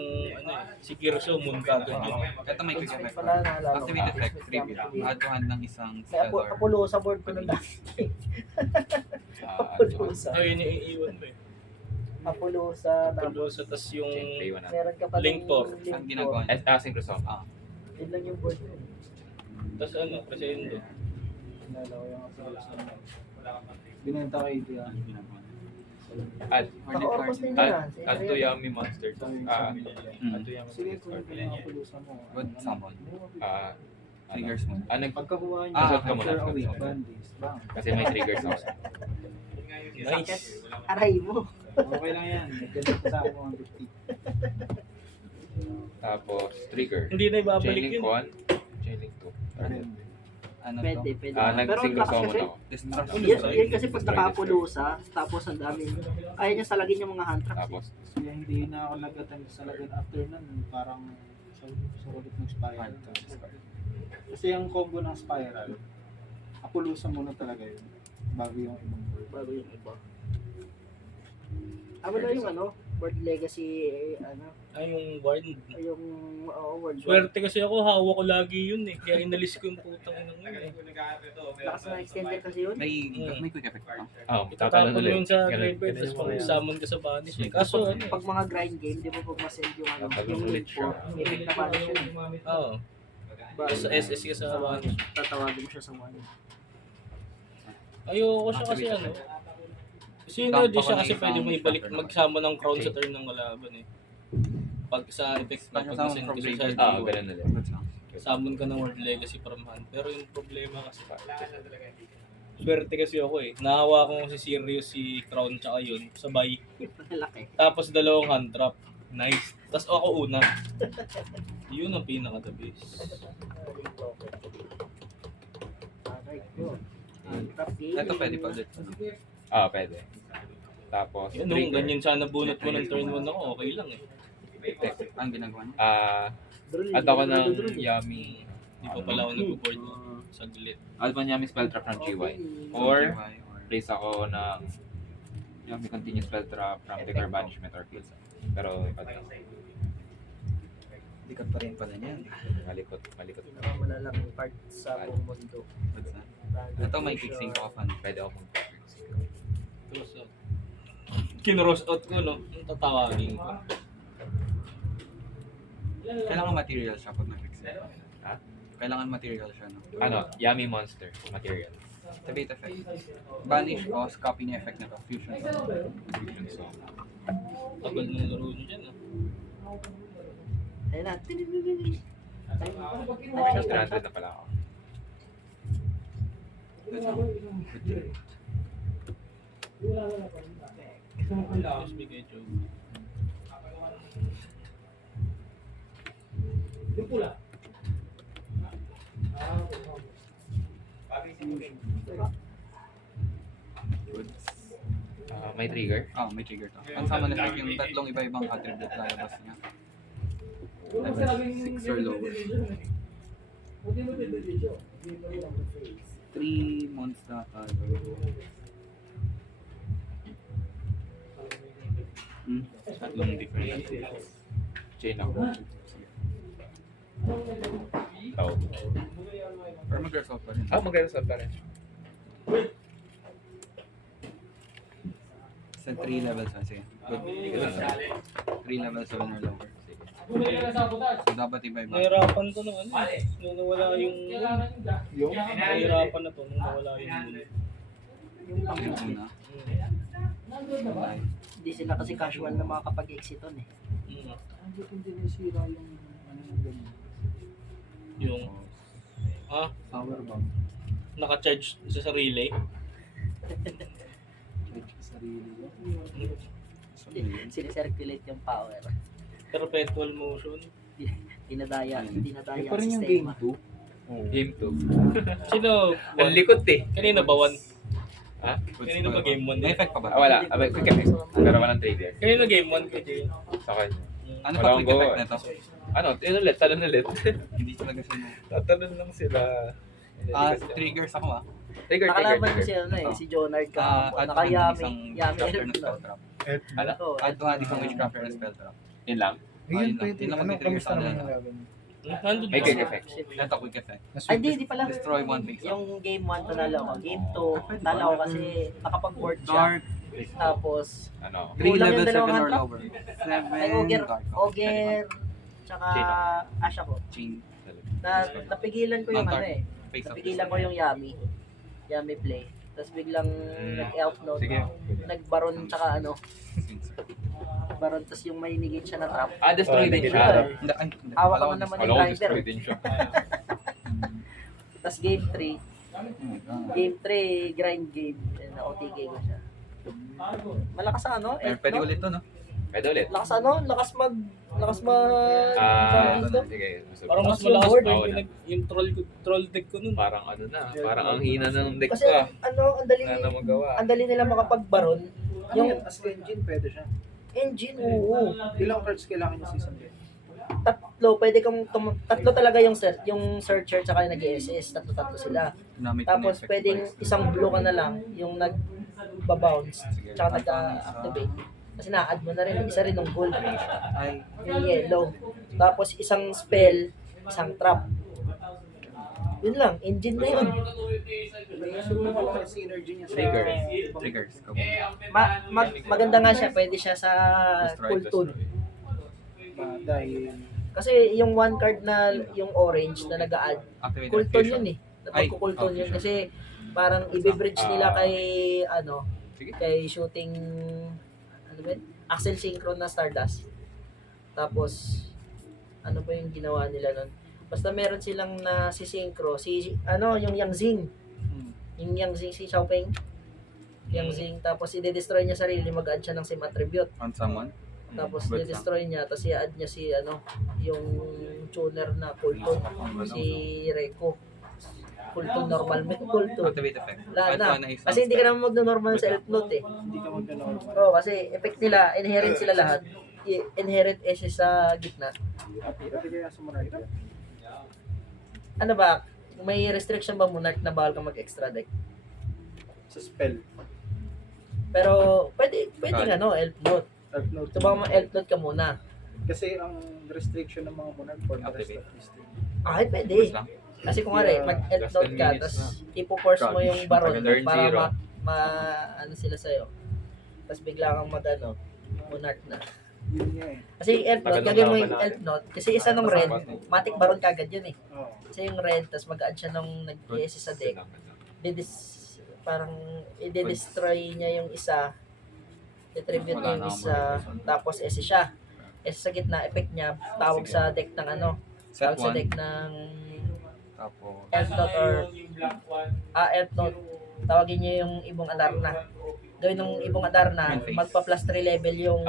si Kirso, Moon kagad yun. Ito may quick pinsmith effect. pala naalala ko. Activate effect. Pinsmith 3 lang. Add to hand ng isang May spell or Apollo sa board ko nung dati. Apulusa. Oh, yun yung iiwan mo eh. Apulusa. Apulusa, tas yung Chain play 1 Meron ka pa Link four. Ang ginagawa niya. Synchrosome. Yun lang yung board mo. tas ano, crescendo. Nalala ko yung Apulusa. Binenta kay Tia. Ang ginagawa niya. At Naka-orcos din at yan. at Toyami Monster. At Toyami Sige, Monster. kung yung Apulusa mo. Good summon. Ah, Triggers mo. nag Pagkakuha niya, Ah, ka muna. after a week, bandis. Bang. kasi may triggers ako. Nice. Aray mo. Okay lang yan. Ganito sa akin 150. Tapos trigger. Hindi na ibabalik Chainlink yun. 1, Chainlink 2. Ano Pwede, to? pwede. Ah, Pero ang lakas nag-synchrosome kasi, ako. Destruction. yan kasi pag nakapulusa, tapos ang daming, kaya niya salagin yung mga hand traps. Tapos Kaya hindi na ako lagatan sa lagan after nun. Parang sa ulit ng spiral. Kasi yung combo ng spiral, Apulusa muna talaga yun. Bago yung ibang board. Bago yung iba. Wala yung ano, World Legacy, Ay, yung ward. yung World Swerte kasi ako, hawak ko lagi yun eh. Kaya inalis ko yung putang inang yun eh. Lakas na extended kasi yun. May quick effect pa. tatalon Tatapon mo ulit. yun sa Ganun. graveyard, tapos pag-summon ka sa banish eh. Kaso ano Pag mga grind game, di ba pag masend yung ano, Tatalon yung ulit link po, siya. may link na banish yun. Oo. Tapos sa SS ka sa banish. Tatawagin mo siya sa one. Ayoko siya kasi ano. Kasi yun di siya kasi pwede mo ibalik, magsama ng crown sa turn ng kalaban eh. Pag sa effect na pag send ko siya sa Ganun ulit. summon ka ng World Legacy from hand. Pero yung problema kasi, swerte kasi ako eh. Nahawa ko si Sirius, si Crown, tsaka yun, sabay. Malaki. Tapos dalawang hand trap. Nice. Tapos ako una. Yun ang pinaka-the best. Aray ko. Top game. Ito pwede pa ulit. Pwede. Tapos Yun, nung ganyan sana bunot mo ng turn 1 ako, okay lang eh. Ang ginagawa niya. Drill, At ako drill, ng drill. Yami. Di pa pala ako nag-board saglit. At man Yami spell trap ng GY. Or place ako ng Yami continuous spell trap from Trigger Banishment or Kills. Pero iba din. Dikat pa rin pala niyan. Malikot. Pinakamalalang part sa buong mundo. Ito may fixing ko fan. Pwede ako mag Tapos, kinross out ko, no? Ang tatawagin ko. Kailangan material siya pag na-fix. Ha? Kailangan material siya, no? Yami Monster material. Activate effect. Banish cost, copy niya effect na to. Fusion. Fusion Song. Tagal ng laro nyo dyan, ah. Ayun na. 300 na pala ako. Tapos bigay joke. May trigger. May trigger to. Ang summon effect yung tatlong iba-ibang attribute lalabas niya. Level 6 or lower. 3 months na Tatlong different. Chain ako. Tao. Or mag-resolve pa rin. Mag-resolve pa rin. Sa 3 levels na. Sige. Good. 3 levels 7 or lower. Sige. So dapat iba-iba. Nahirapan ko nung ano, nung nawala yung Yung? nahirapan na to nung nawala yung moon. Yung pang Yung una. hindi sila kasi casual na makakapag-exiton eh. Hindi nasira yung ano yung ganyan. Yung, Power bomb. naka-charge sa relay. Charge sa sarili. Sinicirculate yung power. Perpetual motion. Dinadaya Yung ang pa rin yung game sistema. 2. Game 2. Sino? Ang likot eh. Kanina ba 1? Ha? Kanina ba game 1? May effect pa ba? Wala. Quick effect. Pero walang trigger. Kanina game 1 kay Jay. Sa kanya. Ano Wala pa akong quick effect gawa. na to? Yun ulit. Talon ulit. Hindi talaga siya mo. Tatalon lang sila. Triggers ako Trigger. Nakalaban ko si ano eh, si Jonard kahapon. Add Nakayami, isang yami witchcrafter na rin spell lang. trap. Ano? Oo. Add to isang witchcrafter na spell trap. Yun lang. Ayun, Ayun lang. pwede. Yun lang Ano, mag-trigger kamusta sa naman kanila. yung laban? Nandun May ba? quick effect. Ito, quick effect. Ay, di pala. Destroy one face up. Yung game 1 panalo ako. Game 2, talo ako kasi nakapag-board siya. Dark, Tapos, 3 Kulang yung level 7 dalawang or hand lower. 7 may Ogre, dark. Ogre, tsaka Chain Ash ako. Chain. Napigilan ko yung Non-dark. ano eh. Face up. Napigilan ko yung Yummy play. Tapos biglang nag-elf note. Sige. Nag-baron tsaka ano. Baron, tapos yung may negate siya na trap. Destroy din Hindi. siya. Hindi, ay, hindi. Hawak Alam ko ko naman Wala yung ko, driver. destroy din siya. Tapos game 3. Game 3, grind game. Na-OTK ko siya. Malakas sa ano? Eh, Elf pwede note. ulit to, no? Pwede ulit. Lakas ano? Lakas mag... Ah, dito. sige. Parang mas Tapos yung malakas board, pa oo yung, na. yung troll deck ko nun. Parang ano na, parang ang hina ng deck Kasi ko ah. ano, Wala na magawa. ang dali nila makapag-baron. Yung Yung as engine, pwede siya. engine, oo. Ilang cards kailangan niya season din? Tatlo talaga yung searcher tsaka yung nag-SS, tatlo sila. Ginamit ko na Tapos effect pwedeng twice. isang blue ka na lang, yung nag-bounce, tsaka nag-activate. Kasi na-add mo na rin, isa rin ng gold, Ay, yung yellow. Tapos isang spell, isang trap. Yun lang, engine na yun. May sumo ko lang yung synergy niya sa Triggers. triggers. Maganda nga siya, pwede siya sa Destroy, cool tool. Dahil Kasi yung one card na yung orange na nag-a-add, Activate cool tool fusion. yun eh. Ay, Napag-cool tool yun fusion. kasi parang i-bridge nila kay Sige. kay shooting ano ba yun? Axel Synchron na Stardust. Tapos ano ba yung ginawa nila nun? Basta meron silang na si Synchro, yung Yang Zing. Hmm. Yung Yang Zing si Xiaopeng. Yang Zing, tapos i-destroy niya sarili, mag-add siya ng sim attribute. On someone. Tapos Good i-destroy niya, tapos i-add niya si yung tuner na Kulton, si Reiko. Kulton normal, may Kulton. Activate effect. Wala Kahit na. one na isang Kasi hindi ka spell. naman mag-normal sa elf note eh. hindi ka magka-normal. Oo, kasi effect nila, inherent sila lahat. Inherent SS sa gitna. Pati kaya sa Monarch yan. Ano ba, may restriction ba Monarch na bawal ka mag-extra deck? Sa spell. Pero pwede elf note. Elf Note. So baka ma-elf note ka muna. Kasi ang restriction ng mga Monarch for the rest Activate. of this thing. Ay, pwede. First lang. Kasi kung nga mag-elf Less note than ka, minutes tapos na. ipo-force mo yung baron Turn para zero. ano sila sa'yo. Tapos bigla kang Monarch na. Yun nga eh. Kasi yung elf note, Tagal ng gagawin mo laban yung natin. elf note, kasi isa nung red, matic baron kagad yun eh. Oo. Kasi yung red, tapos mag-add siya nung nag-ES sa deck, parang i-destroy niya yung isa, i-tribute niya yung Wala na isa, akong tapos S siya. S sa gitna, effect niya, tawag Sige. sa deck ng Set tawag sa one. deck ng Tapos, elf note or elf note, tawagin niya yung ibong Adarna. Gawin ng ibong Adarna, Main phase. magpa-plus 3 level yung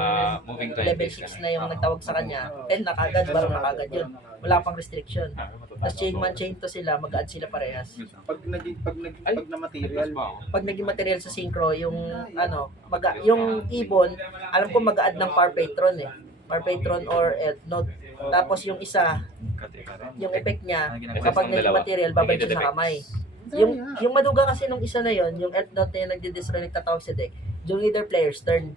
Moving to level phase 6 ka na yung nagtawag sa kanya. 10 na kagad, baron na kagad yun. Wala pang restriction. Tapos chain man chain to sila, mag-add sila parehas. good lang. Pag na material, Pag naging material sa synchro, yung yung ibon, alam ko mag-add ng Power Patron eh. Power Patron or Elf Note. Tapos yung isa, Kati ka rin. yung effect niya, Ginagawa. kapag Ang naging dalawa. material, babalik siya sa Negative kamay. effects. Yung maduga kasi nung isa na yon, yung Elf Note na yung nagde-destroy, nagtatawag sa deck, yung either player's turn.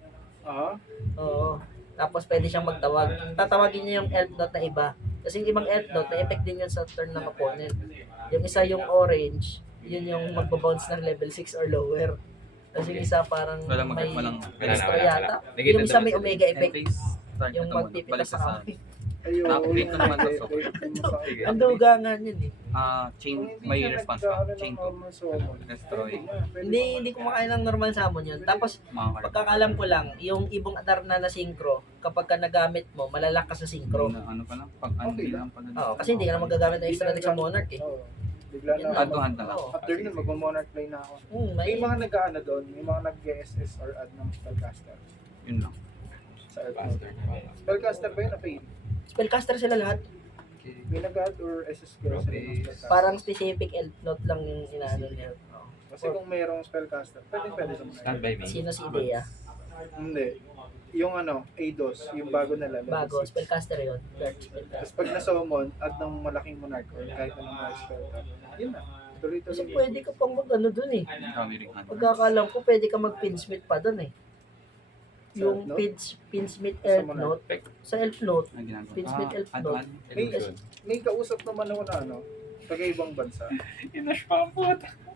Oo. Tapos pwede siyang magtawag. Tatawagin niya yung Elf Note na iba. Kasi yung ibang Elf Note, may effect din yun sa turn ng opponent. Yung isa yung orange, yun yung magbabounce ng level 6 or lower. Tapos yung isa parang Walang may walang destroy wala. yata. Negative Yung isa may naman omega End effect. phase. Start Yung ito muna. magpipitas Balik sa sa kamay. ayun. Na-update ko naman to, so. Ang duga nga yun eh. Chain, may response ka. Chain to. Destroy. Hindi kumakain ng normal summon yun. Tapos, Mga card. pagkakalam ko lang, yung ibong Adarna na synchro, kapag ka nagamit mo, malalak ka sa synchro. Ano pa lang? Pag ano Okay lang pala. Oo, kasi hindi ka na magagamit ng extra deck sa Monarch eh. Bigla Yun na. Add to hand na lang. Oo. After nun, mag-monarch play na ako. May May mga nag-ano doon, may mga nag-SS or add ng spellcaster. Yun lang. Sa Elf Note. Spellcaster ba yun na paid? spellcaster sila lahat. May nag-add or SS girl sila ng spellcaster. Parang specific elf note lang yung inaano niya. Kasi kung mayroong spellcaster, pwede sa Stand monarch. by me. Sino si Idea? Hindi. Yung Eidos, yung bago nila. level Bago, 6. spellcaster yun. Guard Tapos spellcaster. pag na-summon, add ng malaking monarch or kahit anong mga spell. Yun na. Kasi Tuloy-tuloy. pwede ka pang mag-ano dun eh. Dami ring hand. Pagkakalam ko, pwede ka mag-pinsmith pa dun eh. yung Note? Pinsmith Sa Elf Monarch. Note, sa Elf Note, Ang ginagawa. Pinsmith Elf Add Note. one. May, Illusion. may kausap naman ako na taga-ibang bansa. Inash pa po.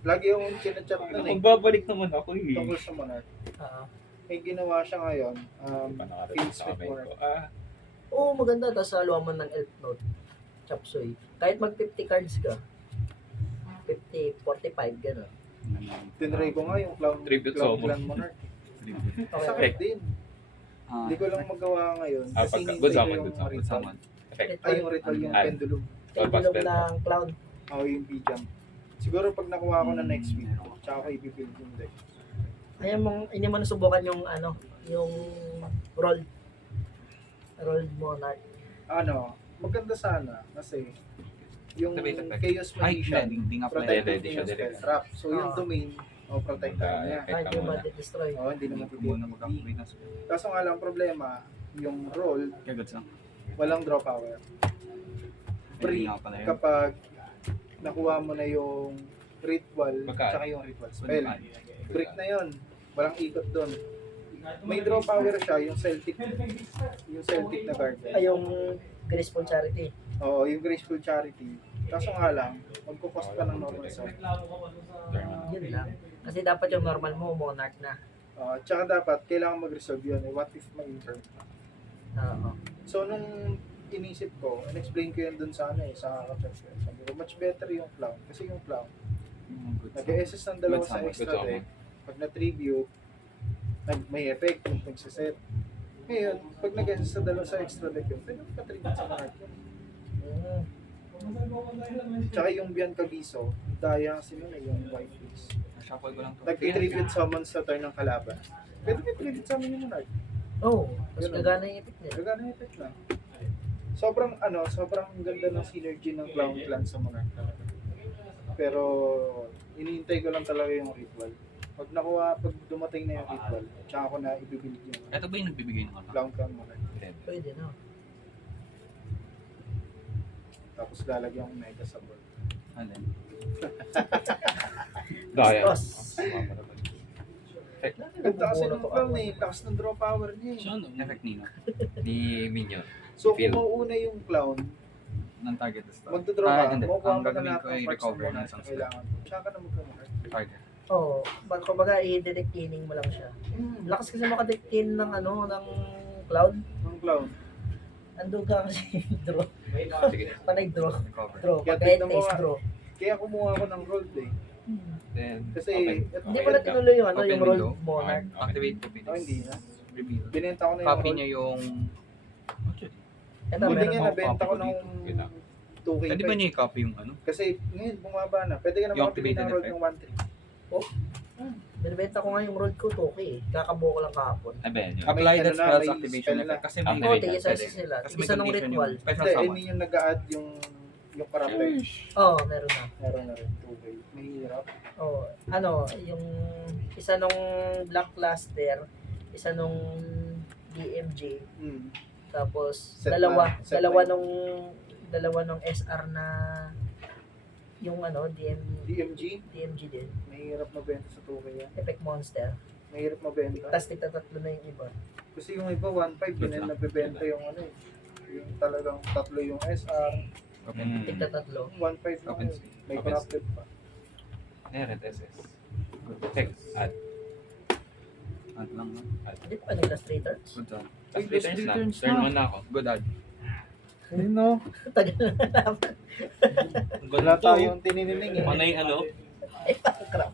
Lagi yung chinachat na Magbabalik naman ako tungkol sa Monarch. May ginawa siya ngayon. Panakarating sa Pinsmith kamay ko. Monarch. Oo, maganda. Tapos haluan mo ng Elf Note. Chapsoy. Kahit mag 50 cards ka. 50, 45, gano'n. Tinry ko nga yung Tribute Clown Summon. Clan Monarch. Okay. Sakit din. Ah, Hindi ko lang magawa ngayon. Ah, Kasi pagka- hinintay good ko summon, yung good summon, good ritual. summon. Effect. Ay, yung ritual, yung Ah. pendulum. Pendulum ng clown. Ako yung B-jump. Siguro pag nakuha ko na next week, tsaka ko i-build yung deck. Ayaw mong, hindi mo nasubukan yung yung rolled monarch. Maganda sana kasi yung Activate effect. Chaos Ay, Magician, hindi nga pala. protected Hindi din siya yung spell direct. trap. So yung Ah. domain, protected niya. Effect Hindi na muna. ma-destroy. Hindi naman Hindi ko muna titipid. mag-activate ng spell. Kaso nga lang problema, yung roll, Kaya goods lang. walang draw power. Hindi Free nga pala yun. kapag nakuha mo na yung ritual, Magkano? tsaka yung ritual spell. Brick na yon, walang ikot doon. May draw power siya, yung Celtic na guardian. Ay, yung Graceful Charity. Oo, yung Graceful Charity. Kaso nga lang, magkukost pa ng normal set. Yun lang. Kasi dapat yung normal mo, monarch na. Tsaka dapat, kailangan mag-resolve yun. What if ma-intern? Oo. So, nung inisip ko, in-explain ko yun dun sa sa kakachat ko. Sabi ko, much better yung clown. Kasi yung clown, nag-SS ng dalawa Good sa summon, extra good summon. deck. Pag na-tribute, may effect, nagsiset. Ngayon, pag nag-SS sa dalawa sa extra deck yun, pwede mo pa-tribute sa monarch yun. Mm. Tsaka yung Bianca Viso, daya kasi nun yung white face. Shuffle ko lang to. Nag-tribute summon sa turn ng kalaban. Pwede may tribute summon yung monarch. Oo. Mas Ganun. gagana yung effect niya. Gagana yung effect lang. Sobrang ganda ng synergy ng Clown Clan sa Monarch talaga. Pero, inihintay ko lang talaga yung ritual. Pag dumating na yung ritual, tsaka ko na ibibilig yung Ito ba yung nagbibigay ng ano? Clown Clan Monarch. Pwede na. Tapos lalagyan ko mega sa board. Alin? Daya. Tapos, Ganda kasi ng Clown lakas ng draw power niya eh. So, ano? Effect nino. Ni Minion. So Feel. kung mauuna yung Clown, Ng target is to. magdodraw ka, Hindi. makukuha Ang mo na gagawin lahat ko ng ay parts ng recover ng Monarch isang na spell. kailangan. Tsaka ka na magka-Monarch. Target. oo. Kumbaga, i-direct killing mo lang siya. Lakas kasi makadirect kill ng ng cloud. Ang Clown. Andun ka kasi draw. Sige. Panay draw. Recover. Draw. Kaya Pag tignan mo taste nga. draw. Kaya kumuha ko ng roll eh. Then, Kasi, Hindi mo na tinuloy yung Open yung roll window. monarch. Activate copy this. hindi na. Reveal. Binenta ko na yung Copy roll. niya yung... Ito, Buti meron nga ako. nabenta ko ng Wait lang. 2K. Pwede ba niya i-copy yung ano? Kasi ngayon bumaba na. Pwede ka na Yung makabili ng activated roll effect? ng 1-3. Binibenta ko nga yung roll ko, okay. Kakabuo ko lang kahapon. Ben, yun. Apply ano that na, spell's may activation spell na. effect. Kasi Ah, may... Oo, Pwede, tigisa pwede. sila. Kasi may Tigisa ng condition ritual. yun. Special Hindi, summon. I mean yung nag-a-add yung karakter. Oo, meron na. Meron na rin 2K. Mahirap. Oo, yung isa nung Black Cluster, isa nung DMJ, tapos Set dalawa line. dalawa nung SR na yung DMG, DMG din, mahirap mabenta sa 2K yan. Effect Monster. Mahirap mabenta. Tapos tatlo na yung iba. Kasi yung iba 1.5 Good din lang. nabibenta yung yung talagang tatlo yung SR. Open. Tatlo. 1.5 lang Open yun. space. May Open corrupted pa. Meron SS. Text. Add. Add lang. no? Hindi pa kanila straight turns. Good job. Tapos Ay, returns na. returns Turn na. 1 na ako. Good add. Ayun no. Tagal na naman. Ang Wala ganda to. tayong tininiling eh. Panay Ay, pang-crap.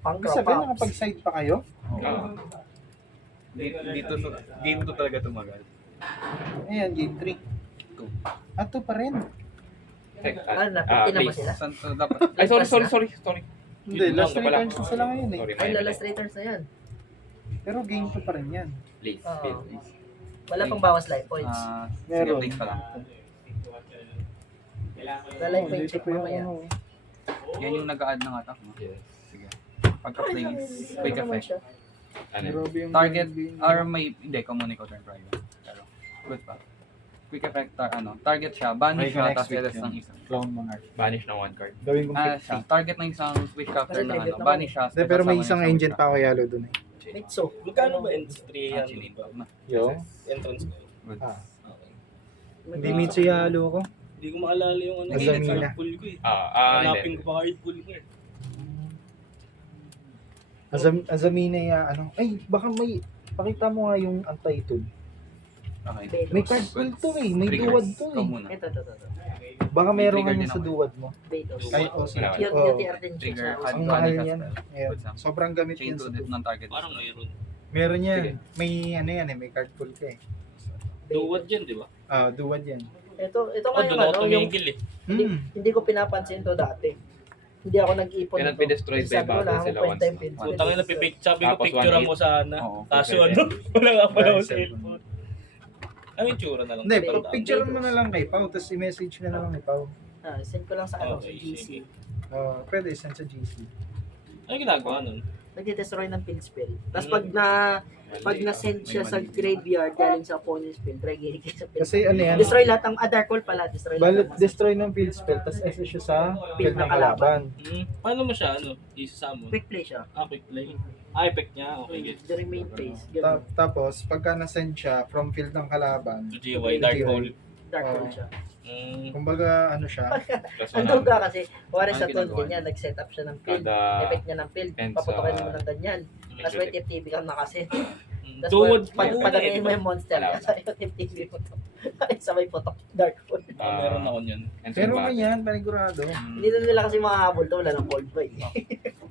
Ibig sabihin nakapag-side pa kayo? Ah. Dito game 2 talaga tumagal. Ayan, game 3. 2. Ito pa rin. Text. Ano na, 50 na ba sila? Saan to dapat? Ay, sorry, Pass sorry, na? sorry. Hindi, Yun last lang pala. returns na sila ngayon eh. Sorry, Ay, may last straight turns na yan. Pero game 2 pa rin yan. Please, Oo. please. Wala pang bawas life points. Sige, Meron. update pa lang. Lalay pa yung Dito check pa yung mamaya. ano. Yan yung nag-a-add ng attack mo. Yes. Sige. Pagka-place, quick Ano naman effect. siya? Ano yun? Grabe yung Target, game. or may, hindi, common ikaw turn private. Pero, good pa. Quick effect, target siya, banish May siya, next tapos week LS yun. ng isa. Clown Monarch. Banish na 1 card. Gawin kong Siya, 50. target ng isang switchcrafter Kasi na tribute naman banish siya. Hindi, pero may special isang summon engine pa ako yalo dun eh. Chain. Mitsu. Magkano ba entrance? Ah, 300 chinito ba? na. Yung? Entrance ko. Good. Ah. Okay. Hindi Mitsu Yalo ko. Hindi ko maalala yung ano. Azamina. Card pool ko eh. Hindi. Hanapin ko pa card pool ko eh. Azamina ya, ano. Ay, baka may, pakita mo nga yung untitled. Okay. May card pool to eh. May Triggers. duwad to Ikaw eh. muna. Ito. Baka meron Trigger nga din sa ako. duwad mo. Betos. Ay, oh, sige. Wala. Yung Oh, UTR din siya Trigger. sa Add ang to mahal any niyan. cast spell. Ayan. Good, Sam. Sobrang gamit Chain yan to sa hit duwad. non-target. Parang mayroon. Meron yan. Sige. May ano yan eh, may card pool ka eh. Duwad dyan, di ba? Ah, duwad yan. Ito nga Oh, yung doon ako ano, yung tumigil eh. hindi ko pinapansin to dati. Hindi ako nag-ipon Kaya nito. destroyed by Sabi ko, battle wala akong sila first once. time No? pin. Putang ina, sabi ko Tapos picture 1-8. mo sana. Oo, Kaso pwede. ano, wala nga pala akong Dahil cellphone. Ano yung tsura na lang? Hindi, Betos. picture mo na lang kay Pau, tapos i-message na lang kay Pau. Send ko lang sa ano, sa Okay, GC. sige. Pwede, send sa GC. Ano yung ginagawa nun? Nagde-destroy ng field spell. Tapos Hmm. pag na-send siya sa graveyard galing sa opponent's field, try gigil sa field. Kasi ano yan, Destroy lahat ng Dark Hole pala, destroy lahat ng destroy ng field spell, tapos esa siya sa field ng kalaban. Paano mo siya, ano, isasama? quick play siya. Quick play. Effect niya, okay, get. The remain phase. Ganun. Tapos, pagka na-send siya from field ng kalaban, To GY, Dark Hole. Dark Hole siya. kumbaga ano siya, Plus Ang 100. duga kasi, kuwari Ano sa tune ginagawa niya, nag-set up siya ng field. Kada Effect niya ng field, and paputokin sa- mo ng ganyan. Tapos may tip-tv kang nakaset. Tapos Duwad padamihin mo yung monster. Wala. Sa iyo tip-tv mo to. Sabay putok, Dark Hole. Meron ako niyan. And pero sa ganyan, panigurado. Hindi na nila kasi makahabol to, wala nang cold boy.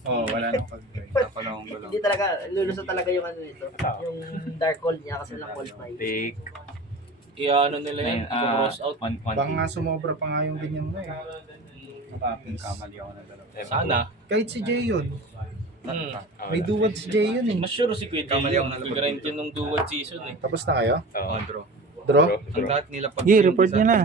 Wala nang pag-guide. Wala akong gulo. Hindi talaga, lulusot talaga yung ano nito. Yung Dark Hole niya kasi walang cold boy. take I-ano nila yan, cross out. Baka nga sumobra pa nga yung ganyan mo eh. Kamali ako na dalawa. Sana. Kahit si Jay yun, may May duwad si Jay yun eh. Mas sure si Kuya Jay Kamali ako yun. nalabag Nag-grind dito. yun nung duwad season eh. Tapos na kayo? Oh, draw. Draw? Ang lahat nila pag Yeah, report niya na.